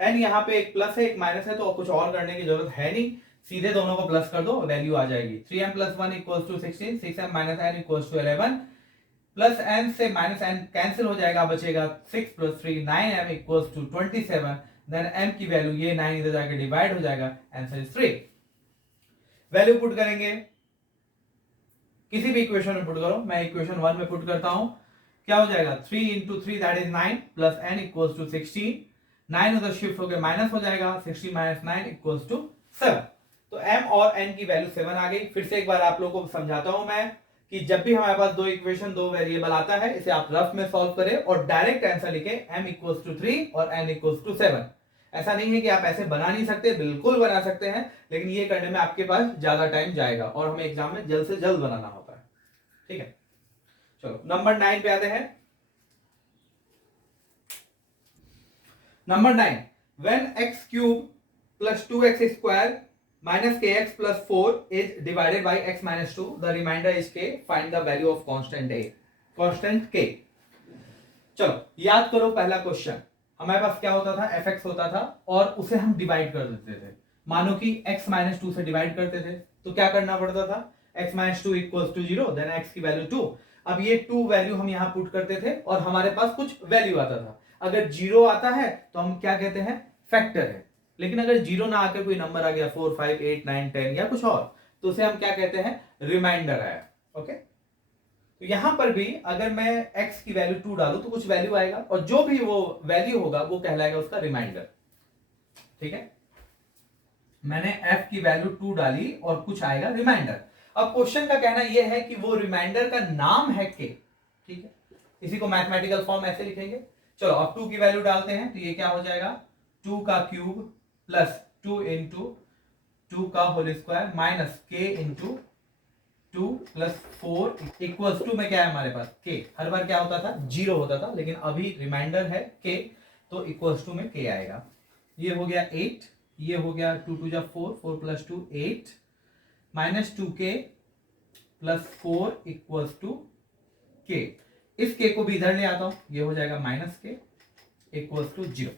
n यहाँ पे एक प्लस है एक माइनस है तो कुछ और करने की जरूरत है नहीं, सीधे दोनों को प्लस कर दो, वैल्यू आ जाएगी। 3m plus 1 equals to 16, 6m minus n equals to 11 plus n से माइनस n कैंसिल हो जाएगा, बचेगा 6 plus 3 9m equals to 27। Then m की वैल्यू ये 9 इधर जाके डिवाइड हो जाएगा, आंसर इज 3। वैल्यू पुट करेंगे, किसी भी इक्वेशन में पुट करो, मैं इक्वेशन 1 में पुट करता हूं। क्या हो जाएगा 3 into 3 that is 9 plus n equals to 16। 9 उधर शिफ्ट होकर माइनस हो जाएगा, 16 माइनस 9 इक्वल्स टू 7। तो m और n की वैल्यू 7 आ गई। फिर से एक बार आप लोगों को समझाता हूं मैं कि जब भी हमारे पास दो इक्वेशन दो वेरिएबल आता है, इसे आप रफ में सॉल्व करें और डायरेक्ट आंसर लिखे m इक्वल्स टू 3 और n इक्वल्स टू 7। ऐसा नहीं है कि आप ऐसे बना नहीं सकते, बिल्कुल बना सकते हैं, लेकिन ये करने में आपके पास ज्यादा टाइम जाएगा और हमें एग्जाम में जल्द से जल्द बनाना होता है। ठीक है, चलो नंबर 9 पे आते हैं। Number 9, when x cube plus 2x square minus kx plus 4 is divided by x minus 2, the remainder is k, find the value of constant k। चलो याद करो पहला क्वेश्चन, हमारे पास क्या होता था, fx होता था और उसे हम डिवाइड कर देते थे। मानो कि x minus 2 से डिवाइड करते थे, तो क्या करना पड़ता था, x minus two equal to 0, then x की वैल्यू 2। अब ये 2 वैल्यू हम यहाँ पुट करते थे और हमारे पास कुछ वैल्यू आता था। अगर 0 आता है तो हम क्या कहते हैं, फैक्टर है। लेकिन अगर 0 ना आकर कोई नंबर आ गया 4, 5, 8, 9, 10 या कुछ और, तो उसे हम क्या कहते हैं, रिमाइंडर आया। ओके, तो यहां पर भी अगर मैं x की वैल्यू 2 डालूं तो कुछ वैल्यू आएगा और जो भी वो वैल्यू होगा वो कहलाएगा उसका रिमाइंडर। ठीक है, मैंने f की वैल्यू 2 डाली और कुछ आएगा रिमाइंडर। अब क्वेश्चन का कहना यह है कि वो रिमाइंडर का नाम है k। ठीक है, इसी को मैथमेटिकल फॉर्म ऐसे लिखेंगे। चलो अब 2 की वैल्यू डालते हैं तो ये क्या हो जाएगा, 2 का क्यूब प्लस 2 इंटू 2 का whole square minus k into 2 plus 4 equals to में क्या है हमारे पास, k। हर बार क्या होता था, 0 होता था, लेकिन अभी रिमाइंडर है k, तो इक्वल्स टू में k आएगा। ये हो गया 8, ये हो गया 2 2 जा 4, 4 प्लस 2 8 minus 2k plus 4 equals to k। इस k को भी इधर ले आता हूं, ये हो जाएगा minus k equals to 0।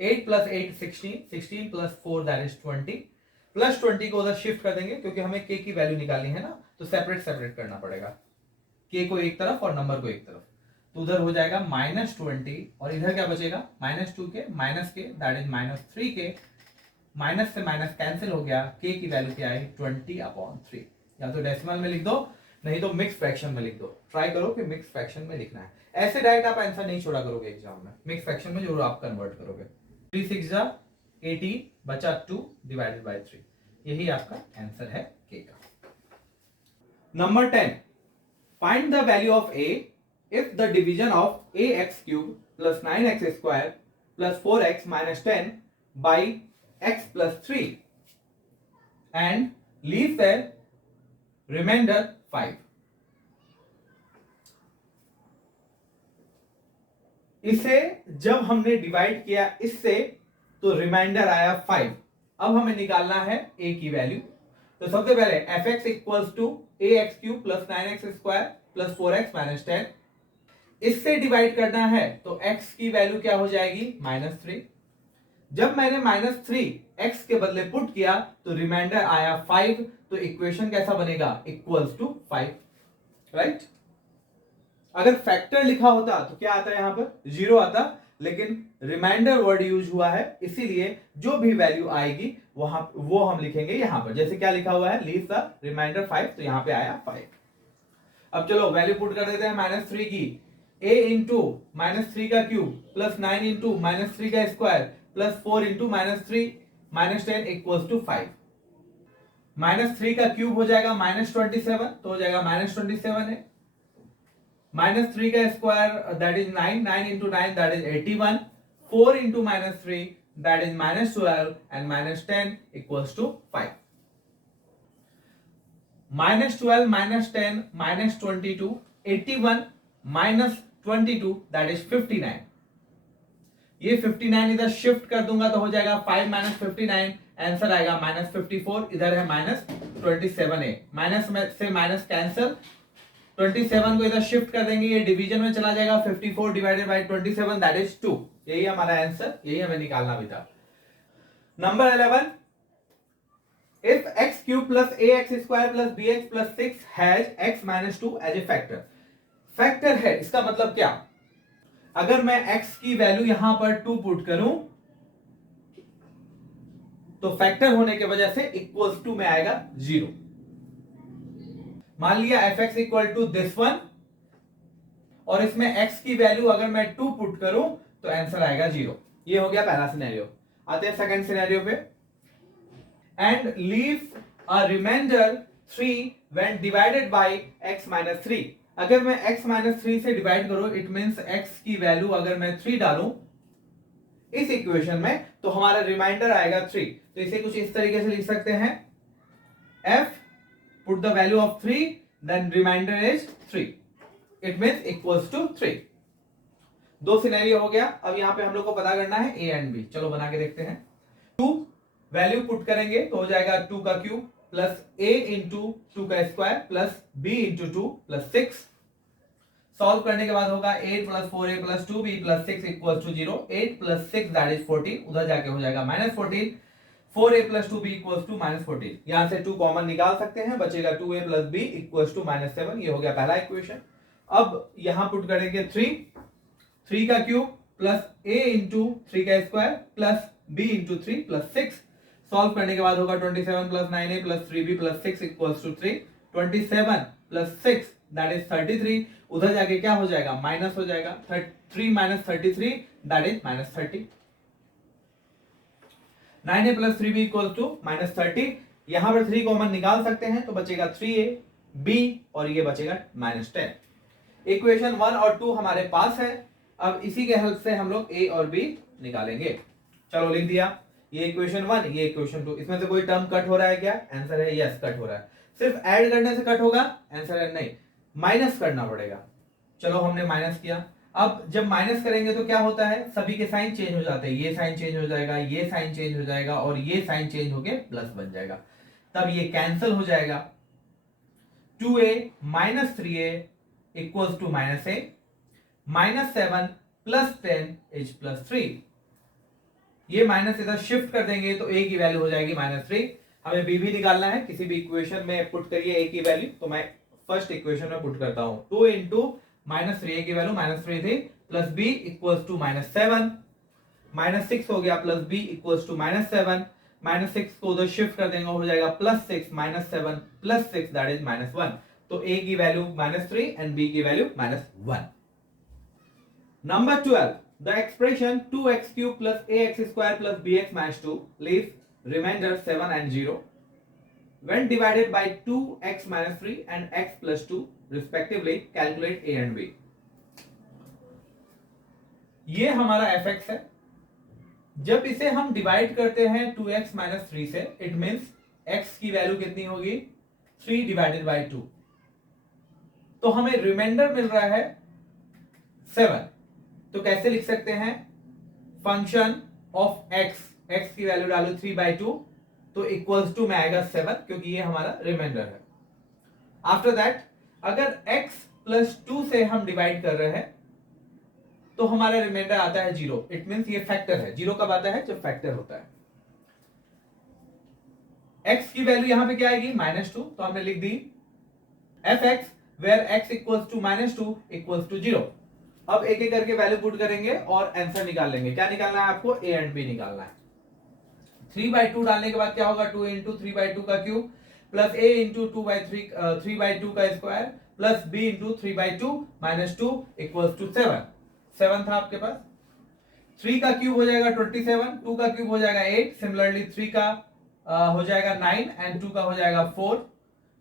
8 plus 8 16, 16 plus 4 that is 20, plus 20 को उधर शिफ्ट कर देंगे क्योंकि हमें k की वैल्यू निकालनी है ना, तो सेपरेट सेपरेट करना पड़ेगा, k को एक तरफ और नंबर को एक तरफ। तो उधर हो जाएगा माइनस 20 और इधर क्या बचेगा, minus 2k minus k that is minus 3k। Minus से माइनस कैंसिल हो गया, k की वैल्यू क्या आई 20/3। या तो डेसिमल में लिख दो, नहीं तो मिक्स फ्रैक्शन में लिख दो। ट्राई करो कि मिक्स फ्रैक्शन में लिखना है, ऐसे डायरेक्ट आप आंसर नहीं छोड़ा करोगे एग्जाम में, मिक्स फ्रैक्शन में जरूर आप कन्वर्ट करोगे। 3 6 जा 18 बचा 2 डिवाइडेड बाय 3, यही आपका आंसर है k का। Number 10, find the value of a if the division of ax cube plus 9x square plus 4x minus 10 by x plus 3 and leave the remainder 5। इसे जब हमने डिवाइड किया इससे तो रिमाइंडर आया 5। अब हमें निकालना है a की वैल्यू। तो सबसे पहले fx equals to ax cube plus 9x square plus 4x minus 10, इससे डिवाइड करना है तो x की वैल्यू क्या हो जाएगी, -3। जब मैंने -3 x के बदले पुट किया तो रिमाइंडर आया 5, तो इक्वेशन कैसा बनेगा, इक्वल्स टू 5, राइट। अगर फैक्टर लिखा होता तो क्या आता है, यहां पर 0 आता, लेकिन रिमाइंडर वर्ड यूज हुआ है, इसीलिए जो भी वैल्यू आएगी वहां वो हम लिखेंगे यहां पर। जैसे क्या लिखा हुआ है, लीव द रिमाइंडर 5, तो यहां पे आया 5। अब चलो वैल्यू पुट कर देते हैं -3 की। a इंटू -3 का क्यूब प्लस 9 इंटू -3 का square plus 4 into -3 minus 10 equals to 5। -3 का क्यूब हो जाएगा -27, तो हो जाएगा -27 है। -3 का square that is 9, 9 into 9 that is 81, 4 into -3 that is -12 and -10 equals to 5। -12 -10 -22 81 -22 that is 59। ये 59 इधर शिफ्ट कर दूंगा तो हो जाएगा 5 - 59, आंसर आएगा -54। इधर है -27a, माइनस से माइनस कैंसिल, 27 को इधर शिफ्ट कर देंगे, ये डिवीजन में चला जाएगा, 54 डिवाइडेड बाय 27 दैट इज 2। यही हमारा आंसर, यही हमें निकालना भी था। Number 11, if x cube plus ax square plus bx plus 6 has x minus 2 as a factor। Factor है, इसका मतलब क्या, अगर मैं x की वैल्यू यहां पर 2 पुट करूं तो फैक्टर होने के वजह से इक्वल्स टू में आएगा 0। मान लिया fx equal to this one और इसमें x की वैल्यू अगर मैं 2 पुट करूं तो आंसर आएगा 0। ये हो गया पहला सिनेरियो। आते हैं सेकंड सिनेरियो पे। And leave a reminder 3 when divided by x - 3। अगर मैं x - 3 से डिवाइड करूं, इट मींस x की वैल्यू अगर मैं 3 डालूं इस इक्वेशन में तो हमारा रिमाइंडर आएगा 3। तो इसे कुछ इस तरीके से लिख सकते हैं, f put the value of 3 then reminder is 3, it means equals to 3। दो सिनेरियो हो गया। अब यहां पे हम लोग को पता करना है a एंड b। चलो बना के देखते हैं। 2 वैल्यू पुट करेंगे तो हो जाएगा 2 का क्यूब प्लस a इंटू 2 का square plus b into 2 plus 6। Solve करने के बाद होगा 8 + 4a + 2b + 6 = 0। 8 + 6 दैट इज 14, उधर जाके हो जाएगा -14। 4a plus 2b equals to -14। यहां से 2 कॉमन निकाल सकते हैं, बचेगा 2a plus b equals to -7। ये हो गया पहला इक्वेशन। अब यहां पुट करेंगे 3 का क्यूब प्लस a इंटू 3 का square plus b into 3 plus 6। Solve करने के बाद होगा 27 plus 9a plus 3b plus 6 equals to 3। 27 plus 6 that is 33। उधर जाके क्या हो जाएगा, माइनस हो जाएगा। 3 minus 33 that is -30। 9a plus 3b equals to -30। यहां पर 3 कॉमन निकाल सकते हैं तो बचेगा 3a b और ये बचेगा -10। इक्वेशन 1 और 2 हमारे पास है। अब इसी के हेल्प से हम लोग a और b निकालेंगे। चलो लिख दिया, ये इक्वेशन 1, ये इक्वेशन 2। इसमें से कोई टर्म कट हो रहा है क्या? आंसर है यस, कट हो रहा है। सिर्फ ऐड करने से कट होगा? आंसर है नहीं, माइनस करना पड़ेगा। चलो हमने माइनस किया। अब जब माइनस करेंगे तो क्या होता है, सभी के साइन चेंज हो जाते हैं। ये साइन चेंज हो जाएगा, ये साइन चेंज हो जाएगा और ये साइन चेंज होके प्लस बन जाएगा। तब ये कैंसिल हो जाएगा। 2a minus 3a equals to -a, -7 plus 10 is plus 3। ये माइनस इधर शिफ्ट कर देंगे तो a की वैल्यू हो जाएगी -3। हमें b भी निकालना है, किसी भी इक्वेशन में पुट करिए a की वैल्यू। तो मैं फर्स्ट इक्वेशन में पुट करता हूं 2 इंटू -3a की वैल्यू -3 थी, प्लस b इक्वल्स टू -7, -6 हो गया प्लस b इक्वल्स टू -7। -6 को उधर शिफ्ट कर देंगे, हो जाएगा +6 -7 प्लस 6 दैट इज -1। तो a की वैल्यू -3 एंड b की value -1। Number 12, the expression 2x cube plus ax square plus bx minus 2 leaves remainder 7 and 0 when divided by 2x minus 3 and x plus 2 respectively. Calculate a and b. ये हमारा fx है। जब इसे हम divide करते हैं 2x minus 3 से, it means x की वैल्यू कितनी होगी, 3 डिवाइडेड बाई 2। तो हमें रिमाइंडर मिल रहा है 7। तो कैसे लिख सकते हैं, फंक्शन ऑफ x की वैल्यू डालो 3/2 तो इक्वल्स टू में आएगा 7, क्योंकि ये हमारा रिमाइंडर है। आफ्टर दैट अगर x प्लस 2 से हम डिवाइड कर रहे हैं तो हमारा रिमाइंडर आता है 0। इट मीन्स ये फैक्टर है। 0 कब आता है, जब फैक्टर होता है। x की वैल्यू यहां पे क्या आएगी, -2। तो हमने लिख दी fx where x equals to -2 equals to 0। अब एक एक करके वैल्यू पुट करेंगे और आंसर निकाल लेंगे। क्या निकालना है आपको, a एंड b निकालना है। 3/2 डालने के बाद क्या होगा, 2 इंटू 3/2 का क्यूब प्लस a इंटू 3/2 का square plus b into 3/2 -2 equals to 7 था आपके पास। 3 का क्यूब हो जाएगा 27, 2 का क्यूब हो जाएगा 8, सिमिलरली 3 का हो जाएगा 9 एंड 2 का हो जाएगा 4।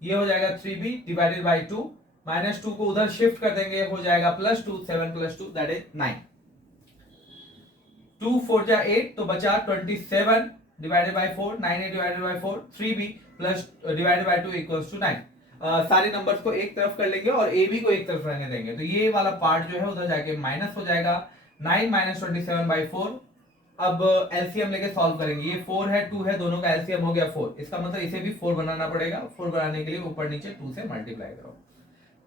ये हो जाएगा 3b डिवाइडेड बाई 2। -2 को उधर शिफ्ट कर देंगे, हो जाएगा +2, 7 + 2 दैट इज 9। 2 4 जा 8 तो बचा 27 divided by 4, 9a divided by 4, 3b plus divided by 2 equals to 9। सारे नंबर्स को एक तरफ कर लेंगे और a b को एक तरफ रहने देंगे। तो ये वाला पार्ट जो है उधर जाके माइनस हो जाएगा। 9 - 27/4। अब एलसीएम लेके सॉल्व करेंगे। ये 4 है 2 है, दोनों का एलसीएम हो गया 4। इसका मतलब इसे भी 4 बनाना पड़ेगा। 4 बनाने के लिए ऊपर नीचे 2 से मल्टीप्लाई करो।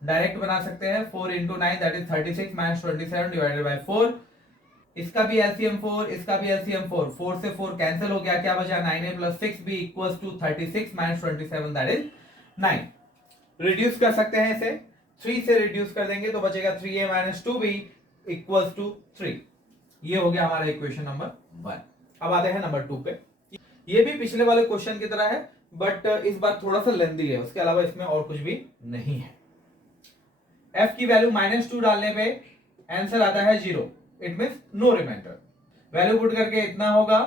डायरेक्ट बना सकते हैं 4 into 9 that is 36 - 27 divided by 4। इसका भी एलसीएम 4, इसका भी एलसीएम 4। 4 से 4 कैंसिल हो गया, क्या बचा 9a + 6b equals to 36 - 27 that is 9। Reduce कर सकते हैं इसे, 3 से रिड्यूस कर देंगे तो बचेगा 3a - 2b इक्वल्स टू 3। ये हो गया हमारा इक्वेशन नंबर 1। अब आते हैं नंबर 2 पे। ये भी पिछले वाले क्वेश्चन की तरह है बट इस बार थोड़ा सा लेंथी है। उसके अलावा इसमें और कुछ भी नहीं है। f की वैल्यू -2 डालने पे आंसर आता है 0। It means no reminder. Value put करके इतना होगा,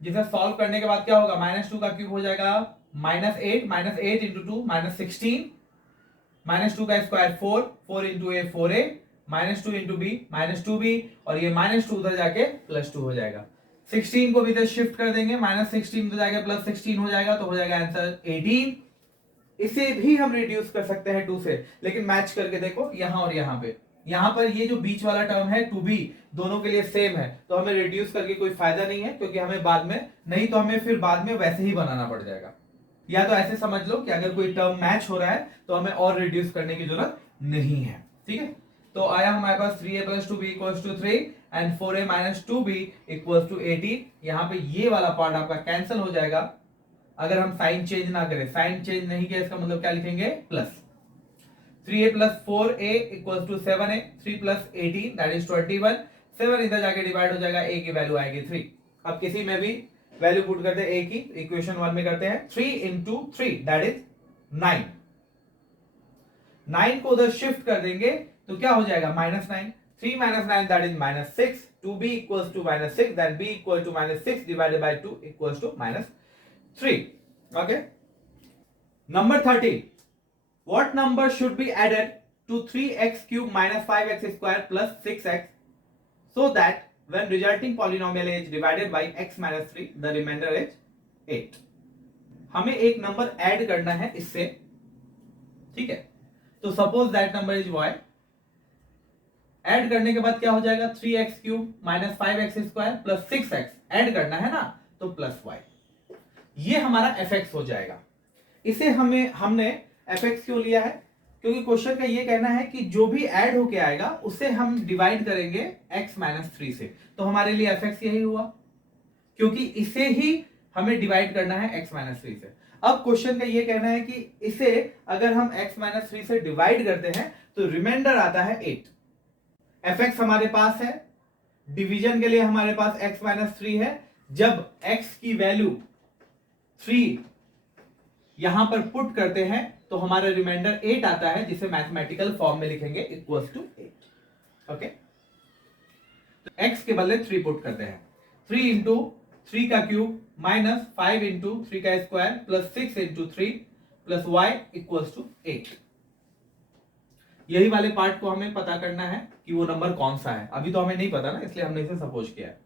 जिसे सॉल्व करने के बाद क्या होगा, -2 का क्यूब हो जाएगा -8, -8 इंटू 2 -16, -2 का square 4, 4 into a 4a, -2 into b -2b और ये -2 उधर जाके +2 हो जाएगा। 16 को भी इधर शिफ्ट कर देंगे, -16 तो जाएगा +16 हो जाएगा, तो हो जाएगा आंसर 18। इसे भी हम रिड्यूस कर सकते हैं 2 से, लेकिन मैच करके देखो यहां और यहां पे। यहां पर ये जो बीच वाला टर्म है 2b दोनों के लिए सेम है, तो हमें रिड्यूस करके कोई फायदा नहीं है, क्योंकि हमें बाद में नहीं तो हमें फिर बाद में वैसे ही बनाना पड़ जाएगा। या तो ऐसे समझ लो कि अगर कोई टर्म मैच हो रहा है तो हमें और रिड्यूस करने की जरूरत नहीं है। ठीक है, तो आया हमारे पास 3a plus 2b equals to 3 and 4a minus 2b equals to 18। यहाँ पे ये वाला पार्ट आपका कैंसिल हो जाएगा अगर हम साइन चेंज ना करें। साइन चेंज नहीं किया इसका मतलब क्या लिखेंगे, plus 3a plus 4a equals to 7a, 3 plus 18 that is 21, 7 इधर जाके डिवाइड हो जाएगा, a की वैल्यू आएगी 3। अब किसी में भी वैल्यू पुट करते हैं a की, इक्वेशन 1 में करते हैं 3 इंटू 3 दैट इज 9। 9 को उधर शिफ्ट कर देंगे तो क्या हो जाएगा, -9, 3 minus 9 that is -6, 2b equals to -6, then b equal to -6 divided by 2 equals to -3. Okay. Number 13. What number should be added to 3x cube minus 5x square plus 6x so that when resulting polynomial is divided by x minus 3 the remainder is 8. हमें एक number add करना है इससे, ठीक है। तो suppose that number is y। Add करने के बाद क्या हो जाएगा, 3x cube minus 5x square plus 6x add करना है ना, तो प्लस y। ये हमारा fx हो जाएगा। इसे हमने fx क्यों लिया है, क्योंकि क्वेश्चन का ये कहना है कि जो भी ऐड होके आएगा उसे हम डिवाइड करेंगे x माइनस 3 से। तो हमारे लिए fx यही हुआ, क्योंकि इसे ही हमें डिवाइड करना है x माइनस 3 से। अब क्वेश्चन का ये कहना है कि इसे अगर हम x माइनस 3 से डिवाइड करते हैं तो रिमाइंडर आता है 8। fx हमारे पास है, डिवीजन के लिए हमारे पास x माइनस 3 है। जब x की वैल्यू 3 यहां पर पुट करते हैं तो हमारा रिमाइंडर 8 आता है, जिसे मैथमेटिकल फॉर्म में लिखेंगे इक्वल्स टू 8। ओके, तो x के बदले 3 पुट करते हैं। 3 इंटू 3 का क्यूब माइनस 5 इंटू 3 का square plus 6 into 3 plus y equals to 8। यही वाले पार्ट को हमें पता करना है कि वो नंबर कौन सा है। अभी तो हमें नहीं पता ना, इसलिए हमने इसे सपोज किया है।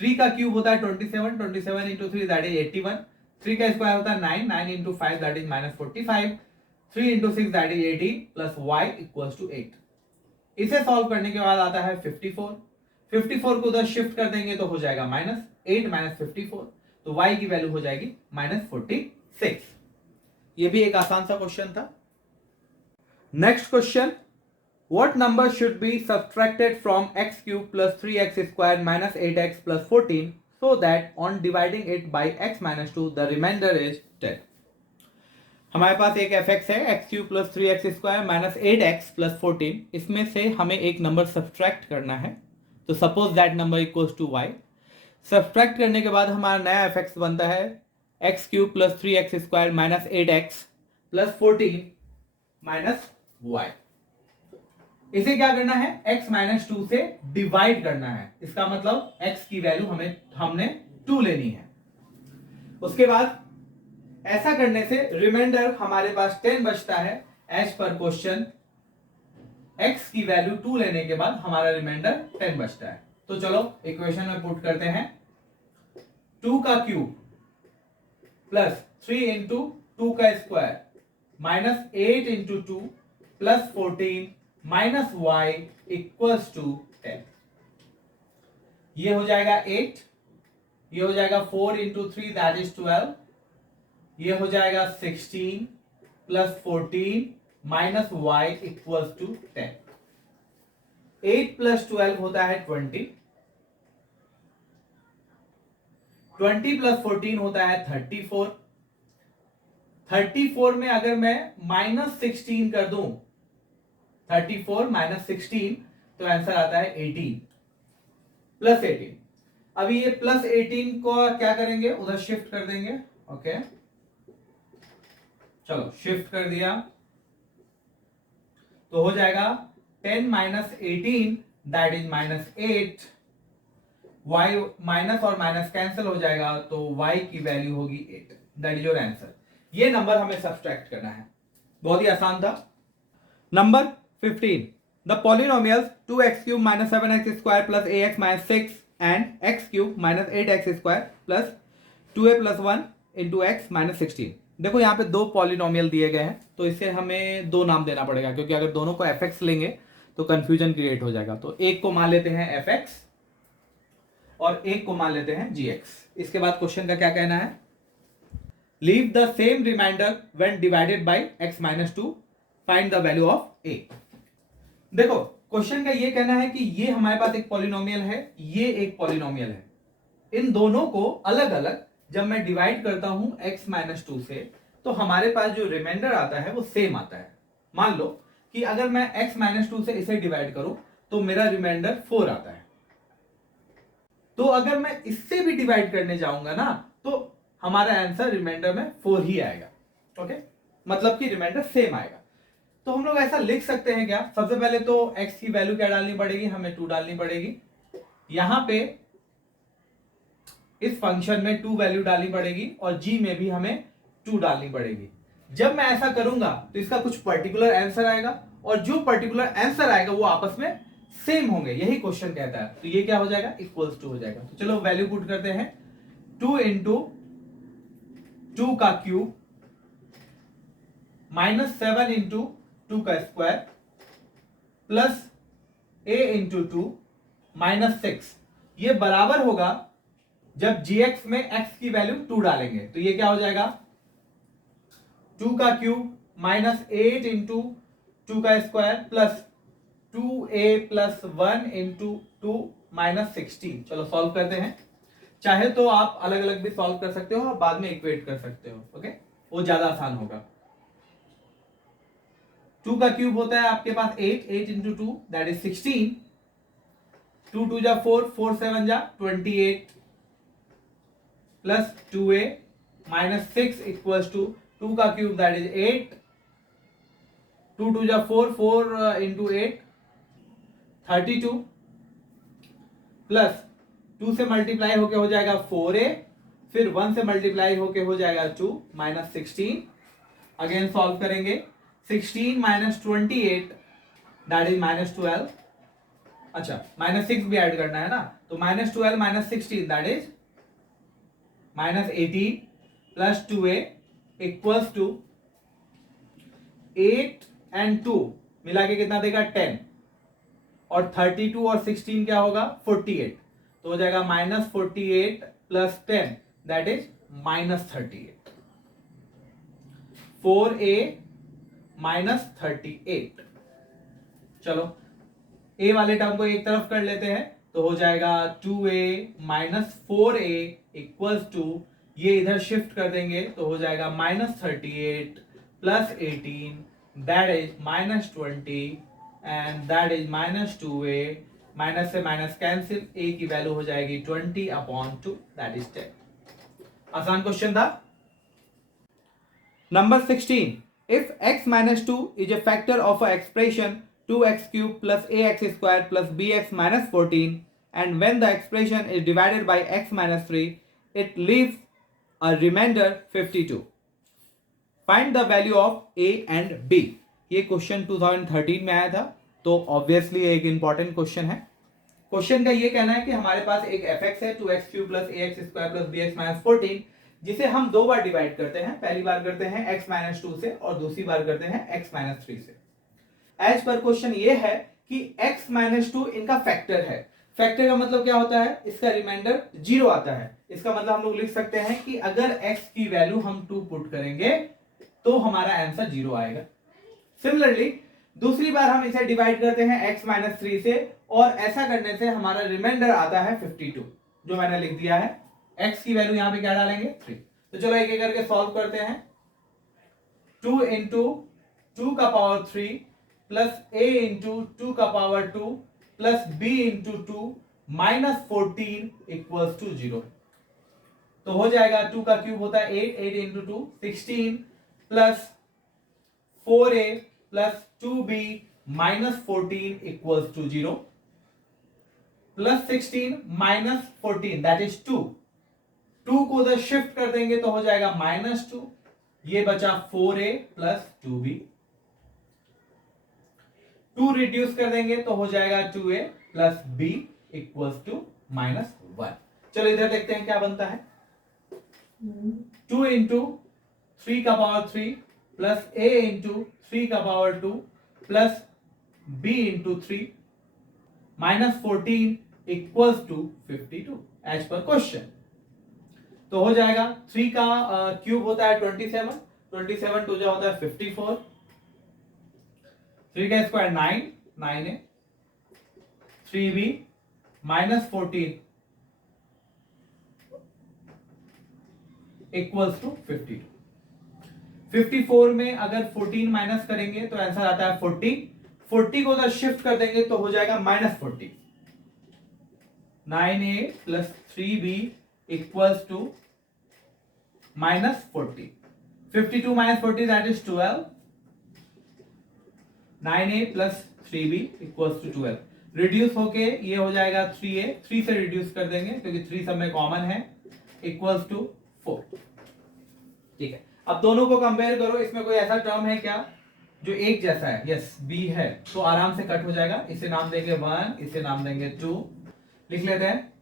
3 का क्यूब होता है 27, 27 इंटू 3 दैट इज 81, 3 का स्क्वायर होता है 9, 9 into 5 that is -45, 3 into 6 that is 18 plus y equals to 8। इसे सॉल्व करने के बाद आता है 54। 54 को उधर शिफ्ट कर देंगे तो हो जाएगा -8 माइनस 54, तो y की वैल्यू हो जाएगी -46। ये भी एक आसान सा क्वेश्चन था। Next question, what number should be subtracted from x cube plus 3x square minus 8x plus 14 so that on dividing it by x minus 2 the remainder is 10। हमारे पास एक fx है, x cube plus 3x square minus 8x plus 14, इसमें से हमें एक number subtract करना है। तो suppose that number equals to y। Subtract करने के बाद हमारा नया fx बनता है x cube plus 3x square minus 8x plus 14 minus y। इसे क्या करना है, x माइनस 2 से डिवाइड करना है। इसका मतलब x की वैल्यू हमने 2 लेनी है। उसके बाद ऐसा करने से रिमाइंडर हमारे पास 10 बचता है। एज पर क्वेश्चन x की वैल्यू 2 लेने के बाद हमारा रिमाइंडर 10 बचता है। तो चलो इक्वेशन में पुट करते हैं। 2 का क्यूब प्लस 3 इंटू 2 का square minus 8 into 2 plus 14 minus y equals to 10। ये हो जाएगा 8, ये हो जाएगा 4 इंटू 3 दैट इज 12, ये हो जाएगा 16 plus 14 minus y equals to 10। 8 plus 12 होता है 20, 20 प्लस 14 होता है 34, 34 में अगर मैं -16 कर दूं, 34 माइनस 16, तो आंसर आता है 18 प्लस 18। अभी ये प्लस 18 को क्या करेंगे, उधर शिफ्ट कर देंगे। ओके, चलो शिफ्ट कर दिया तो हो जाएगा 10 minus 18 that is -8। y minus और माइनस कैंसिल हो जाएगा तो y की वैल्यू होगी 8। That is your answer. ये नंबर हमें सब्ट्रैक्ट करना है, बहुत ही आसान था। Number 15, the polynomials 2x cube minus 7x square plus ax minus 6 and x cube minus 8x square plus 2a plus 1 into x minus 16। देखो यहाँ पे दो पॉलिनोमियल दिए गए हैं, तो इसे हमें दो नाम देना पड़ेगा, क्योंकि अगर दोनों को fx लेंगे तो कंफ्यूजन क्रिएट हो जाएगा। तो एक को मान लेते हैं fx और एक को मान लेते हैं gx। इसके बाद क्वेश्चन का क्या कहना है, leave the same remainder when divided by x minus 2, find the value of a। देखो क्वेश्चन का ये कहना है कि ये हमारे पास एक पॉलिनोमियल है, ये एक पॉलिनोमियल है, इन दोनों को अलग अलग जब मैं डिवाइड करता हूं x माइनस टू से, तो हमारे पास जो रिमाइंडर आता है वो सेम आता है। मान लो कि अगर मैं x माइनस टू से इसे डिवाइड करूं तो मेरा रिमाइंडर 4 आता है, तो अगर मैं इससे भी डिवाइड करने जाऊंगा ना तो हमारा आंसर रिमाइंडर में 4 ही आएगा। ओके, मतलब कि रिमाइंडर सेम आएगा। तो हम लोग ऐसा लिख सकते हैं क्या, सबसे पहले तो x की वैल्यू क्या डालनी पड़ेगी, हमें 2 डालनी पड़ेगी। यहां पे इस फंक्शन में 2 वैल्यू डालनी पड़ेगी और g में भी हमें 2 डालनी पड़ेगी। जब मैं ऐसा करूंगा तो इसका कुछ पर्टिकुलर आंसर आएगा और जो पर्टिकुलर आंसर आएगा वो आपस में सेम होंगे, यही क्वेश्चन कहता है। तो ये क्या हो जाएगा, इक्वल्स टू हो जाएगा। तो चलो वैल्यू पुट करते हैं, 2 इंटू 2 का क्यूब माइनस 7 इंटू 2 का square plus a into 2 minus 6, ये बराबर होगा जब gx में x की वैल्यू 2 डालेंगे। तो ये क्या हो जाएगा, 2 का क्यूब माइनस 8 इंटू 2 का square plus 2a plus 1 into 2 minus 16। चलो सॉल्व करते हैं, चाहे तो आप अलग अलग भी सॉल्व कर सकते हो और बाद में इक्वेट कर सकते हो। ओके, वो ज्यादा आसान होगा। 2 का क्यूब होता है आपके पास 8, 8 इंटू 2 दैट इज 16, 2 2 जा 4, 4 7 जा 28 plus 2a minus 6 equals to 2 का क्यूब दैट इज 8, 2 2 जा 4, 4 इंटू 8 32 प्लस 2 से मल्टीप्लाई होके हो जाएगा 4a, फिर 1 से मल्टीप्लाई होके हो जाएगा 2 माइनस 16। अगेन सॉल्व करेंगे, 16 माइनस 28 दैट इज माइनस 12। अच्छा, माइनस 6 भी ऐड करना है ना, तो minus 12 minus 16 that is minus 18 plus 2a equals to 8 and 2 मिला के कितना देगा 10, और 32 और 16 क्या होगा 48, तो हो जाएगा minus 48 plus 10 that is minus 38, 4a minus 38। चलो a वाले टर्म को एक तरफ कर लेते हैं, तो हो जाएगा 2a minus 4a equals to, ये इधर शिफ्ट कर देंगे तो हो जाएगा minus 38 plus 18 that is minus 20 and that is minus 2a, minus से माइनस कैंसिल, a की वैल्यू हो जाएगी 20/2 दैट इज 10। आसान क्वेश्चन था। Number 16, if x minus 2 is a factor of an expression 2x cube plus ax square plus bx minus 14, and when the expression is divided by x minus 3, it leaves a remainder 52. Find the value of a and b. ये question 2013 में आया था, तो obviously एक important question है। Question का ये कहना है कि हमारे पास एक fx है 2x cube plus ax square plus bx minus 14, जिसे हम दो बार डिवाइड करते हैं, पहली बार करते हैं x माइनस 2 से और दूसरी बार करते हैं x माइनस 3 से। एज पर क्वेश्चन ये है कि x माइनस 2 इनका फैक्टर है। फैक्टर का मतलब क्या होता है, इसका रिमाइंडर 0 आता है। इसका मतलब हम लोग लिख सकते हैं कि अगर x की वैल्यू हम 2 पुट करेंगे तो हमारा आंसर 0 आएगा। सिमिलरली दूसरी बार हम इसे डिवाइड करते हैं x माइनस 3 से, और ऐसा करने से हमारा रिमाइंडर आता है 52, जो मैंने लिख दिया है। x की वैल्यू यहां पे क्या डालेंगे 3। तो चलो एक एक करके सॉल्व करते हैं। 2 इंटू 2 का पावर 3 प्लस a इंटू 2 का power 2 plus b into 2 minus 14 equals to 0। तो हो जाएगा 2 का क्यूब होता है 8, 8 into 2 16 plus 4a plus 2b minus 14 equals to 0, plus 16 minus 14 that is 2। 2 को उधर शिफ्ट कर देंगे तो हो जाएगा माइनस 2, ये बचा 4a प्लस 2b। 2 रिड्यूस कर देंगे तो हो जाएगा 2a plus b equals to minus 1। चलो इधर देखते हैं क्या बनता है। 2 इंटू 3 का पावर 3 प्लस a इंटू 3 का power 2 plus b into 3 minus 14 equals to 52 as पर क्वेश्चन। तो हो जाएगा 3 का क्यूब होता है 27 2 जो होता है 54, 3 का square 9 9a 3b minus 14 equals to 52। 54 में अगर 14 माइनस करेंगे तो आंसर आता है 40। 40 को अगर शिफ्ट कर देंगे तो हो जाएगा minus 40। 9a plus 3b equals to minus 40। 52 minus 40 that is 12। 9a plus 3b equals to 12। Reduce होके ये हो जाएगा 3a, 3 से रिड्यूस कर देंगे क्योंकि 3 सब में कॉमन है, इक्वल्स टू 4। ठीक है, अब दोनों को कंपेयर करो। इसमें कोई ऐसा टर्म है क्या जो एक जैसा है? यस, b है, तो आराम से कट हो जाएगा। इसे नाम देंगे 1, इसे नाम देंगे 2। लिख लेते हैं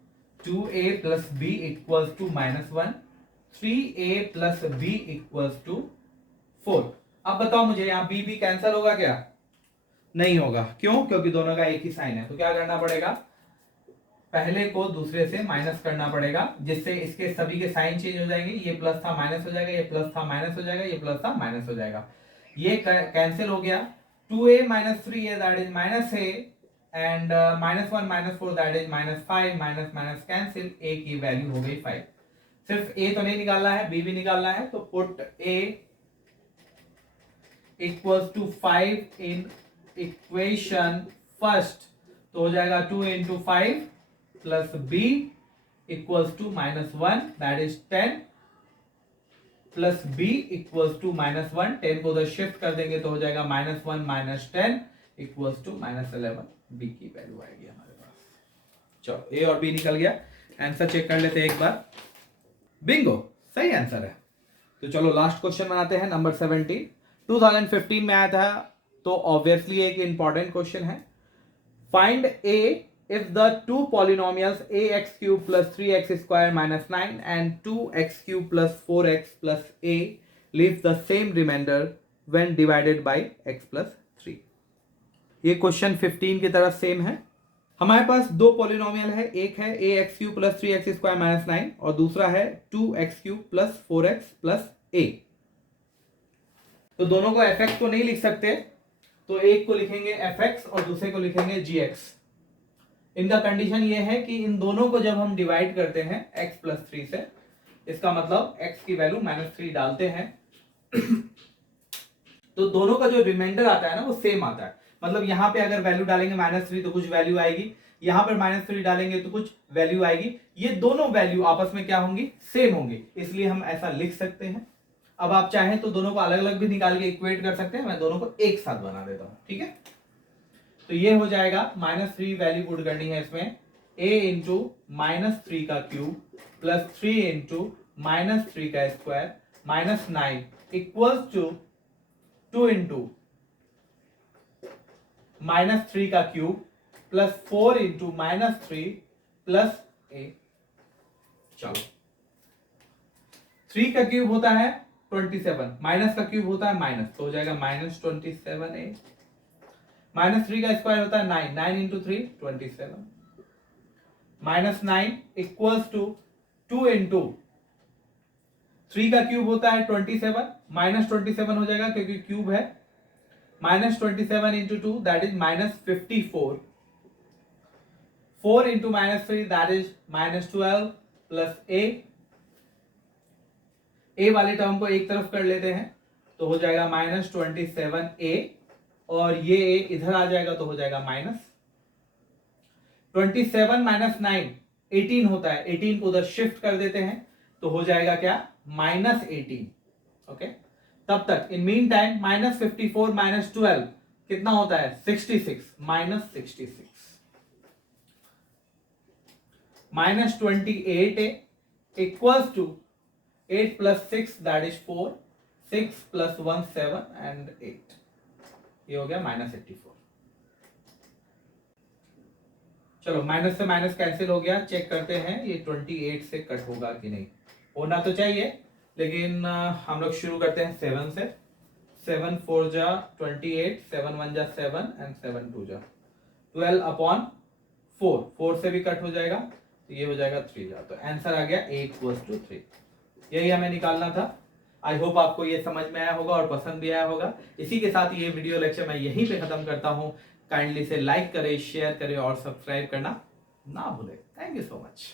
2a plus b equals to minus 1, 3a plus b equals to 4। अब बताओ मुझे यहाँ b b कैंसिल होगा क्या? नहीं होगा। क्यों? क्योंकि दोनों का एक ही साइन है। तो क्या करना पड़ेगा? पहले को दूसरे से माइनस करना पड़ेगा, जिससे इसके सभी के साइन चेंज हो जाएंगे। ये प्लस था माइनस हो जाएगा, ये प्लस था माइनस हो जाएगा, ये प्लस था माइनस हो जाएगा। ये कैंसिल हो गया। 2a minus 3a that is minus a and minus 1 minus 4 that is minus 5। Minus minus cancel, a की वैल्यू हो गई 5। सिर्फ a तो नहीं निकालना है, b भी निकालना है। तो put a equals to 5 in equation first, तो हो जाएगा 2 into 5 plus b equals to minus 1 that is 10 plus b equals to minus 1। 10 को उधर शिफ्ट कर देंगे तो हो जाएगा minus 1 minus 10 equals to minus 11। b की वैल्यू आएगी हमारे पास। चलो, a और b निकल गया। आंसर चेक कर लेते हैं एक बार। बिंगो, सही आंसर है। तो चलो लास्ट क्वेश्चन बनाते हैं, नंबर 17। 2015 में आया था, तो ऑब्वियसली एक इंपॉर्टेंट क्वेश्चन है। Find a if the two polynomials ax cube plus 3x square minus 9 and 2x cube plus 4x plus a leave the same remainder when divided by x plus 3। ये question 15 की तरह same है। हमारे पास दो polynomial है, एक है ax cube plus 3x square minus 9 और दूसरा है 2x cube plus 4x plus a। तो दोनों को fx को नहीं लिख सकते, तो एक को लिखेंगे fx और दूसरे को लिखेंगे gx। इनका कंडीशन ये है कि इन दोनों को जब हम डिवाइड करते हैं x प्लस 3 से, इसका मतलब x की वैल्यू माइनस 3 डालते हैं तो दोनों का जो रिमाइंडर आता है ना वो सेम आता है। मतलब यहां पे अगर वैल्यू डालेंगे माइनस 3 तो कुछ वैल्यू आएगी, यहां पर माइनस 3 डालेंगे तो कुछ वैल्यू आएगी। ये दोनों वैल्यू आपस में क्या होंगी? सेम होंगी, इसलिए हम ऐसा लिख सकते हैं। अब आप चाहें तो दोनों को अलग अलग भी निकाल के इक्वेट कर सकते हैं, मैं दोनों को एक साथ बना देता हूं। ठीक है, तो ये हो जाएगा माइनस 3 वैल्यू पुट करनी है इसमें, a इंटू माइनस 3 का क्यूब प्लस 3 इंटू माइनस 3 का square minus 9 equals to 2 into minus 3 का क्यूब प्लस 4 इंटू माइनस 3 प्लस a। चलो, 3 का क्यूब होता है 27, माइनस का क्यूब होता है माइनस, तो हो जाएगा माइनस 27a। माइनस 3 का स्क्वायर होता है 9, 9 into 3 27 minus 9 equals to 2 into 3 का क्यूब होता है 27, माइनस 27 हो जाएगा क्योंकि क्यूब है, minus 27 into 2 that is minus 54। 4 into minus 3 that is minus 12 plus a वाले टर्म को एक तरफ कर लेते हैं तो हो जाएगा माइनस 27a और ये a इधर आ जाएगा तो हो जाएगा माइनस 27 माइनस 9 18 होता है, 18 को उधर शिफ्ट कर देते हैं तो हो जाएगा क्या? माइनस 18। ओके, तब तक in mean time minus 54 minus 12 कितना होता है? 66, minus 66 minus 28a equals to 8 plus 6 that is 4, 6 plus 1 7 and 8, ये हो गया माइनस 84। चलो, माइनस से माइनस कैंसिल हो गया, चेक करते हैं ये 28 से कट होगा कि नहीं। होना तो चाहिए, लेकिन हम लोग शुरू करते हैं 7 से। 7 4 जा 28, 7 1 जा 7 एंड 7 2 जा 12 अपॉन 4, 4 से भी कट हो जाएगा तो ये हो जाएगा 3 जा। तो आंसर आ गया a इक्वल्स टू 3। यही हमें निकालना था। आई होप आपको ये समझ में आया होगा और पसंद भी आया होगा। इसी के साथ ये वीडियो लेक्चर मैं यहीं पे खत्म करता हूँ। काइंडली से लाइक करें, शेयर करें और सब्सक्राइब करना ना भूलें। Thank you so much.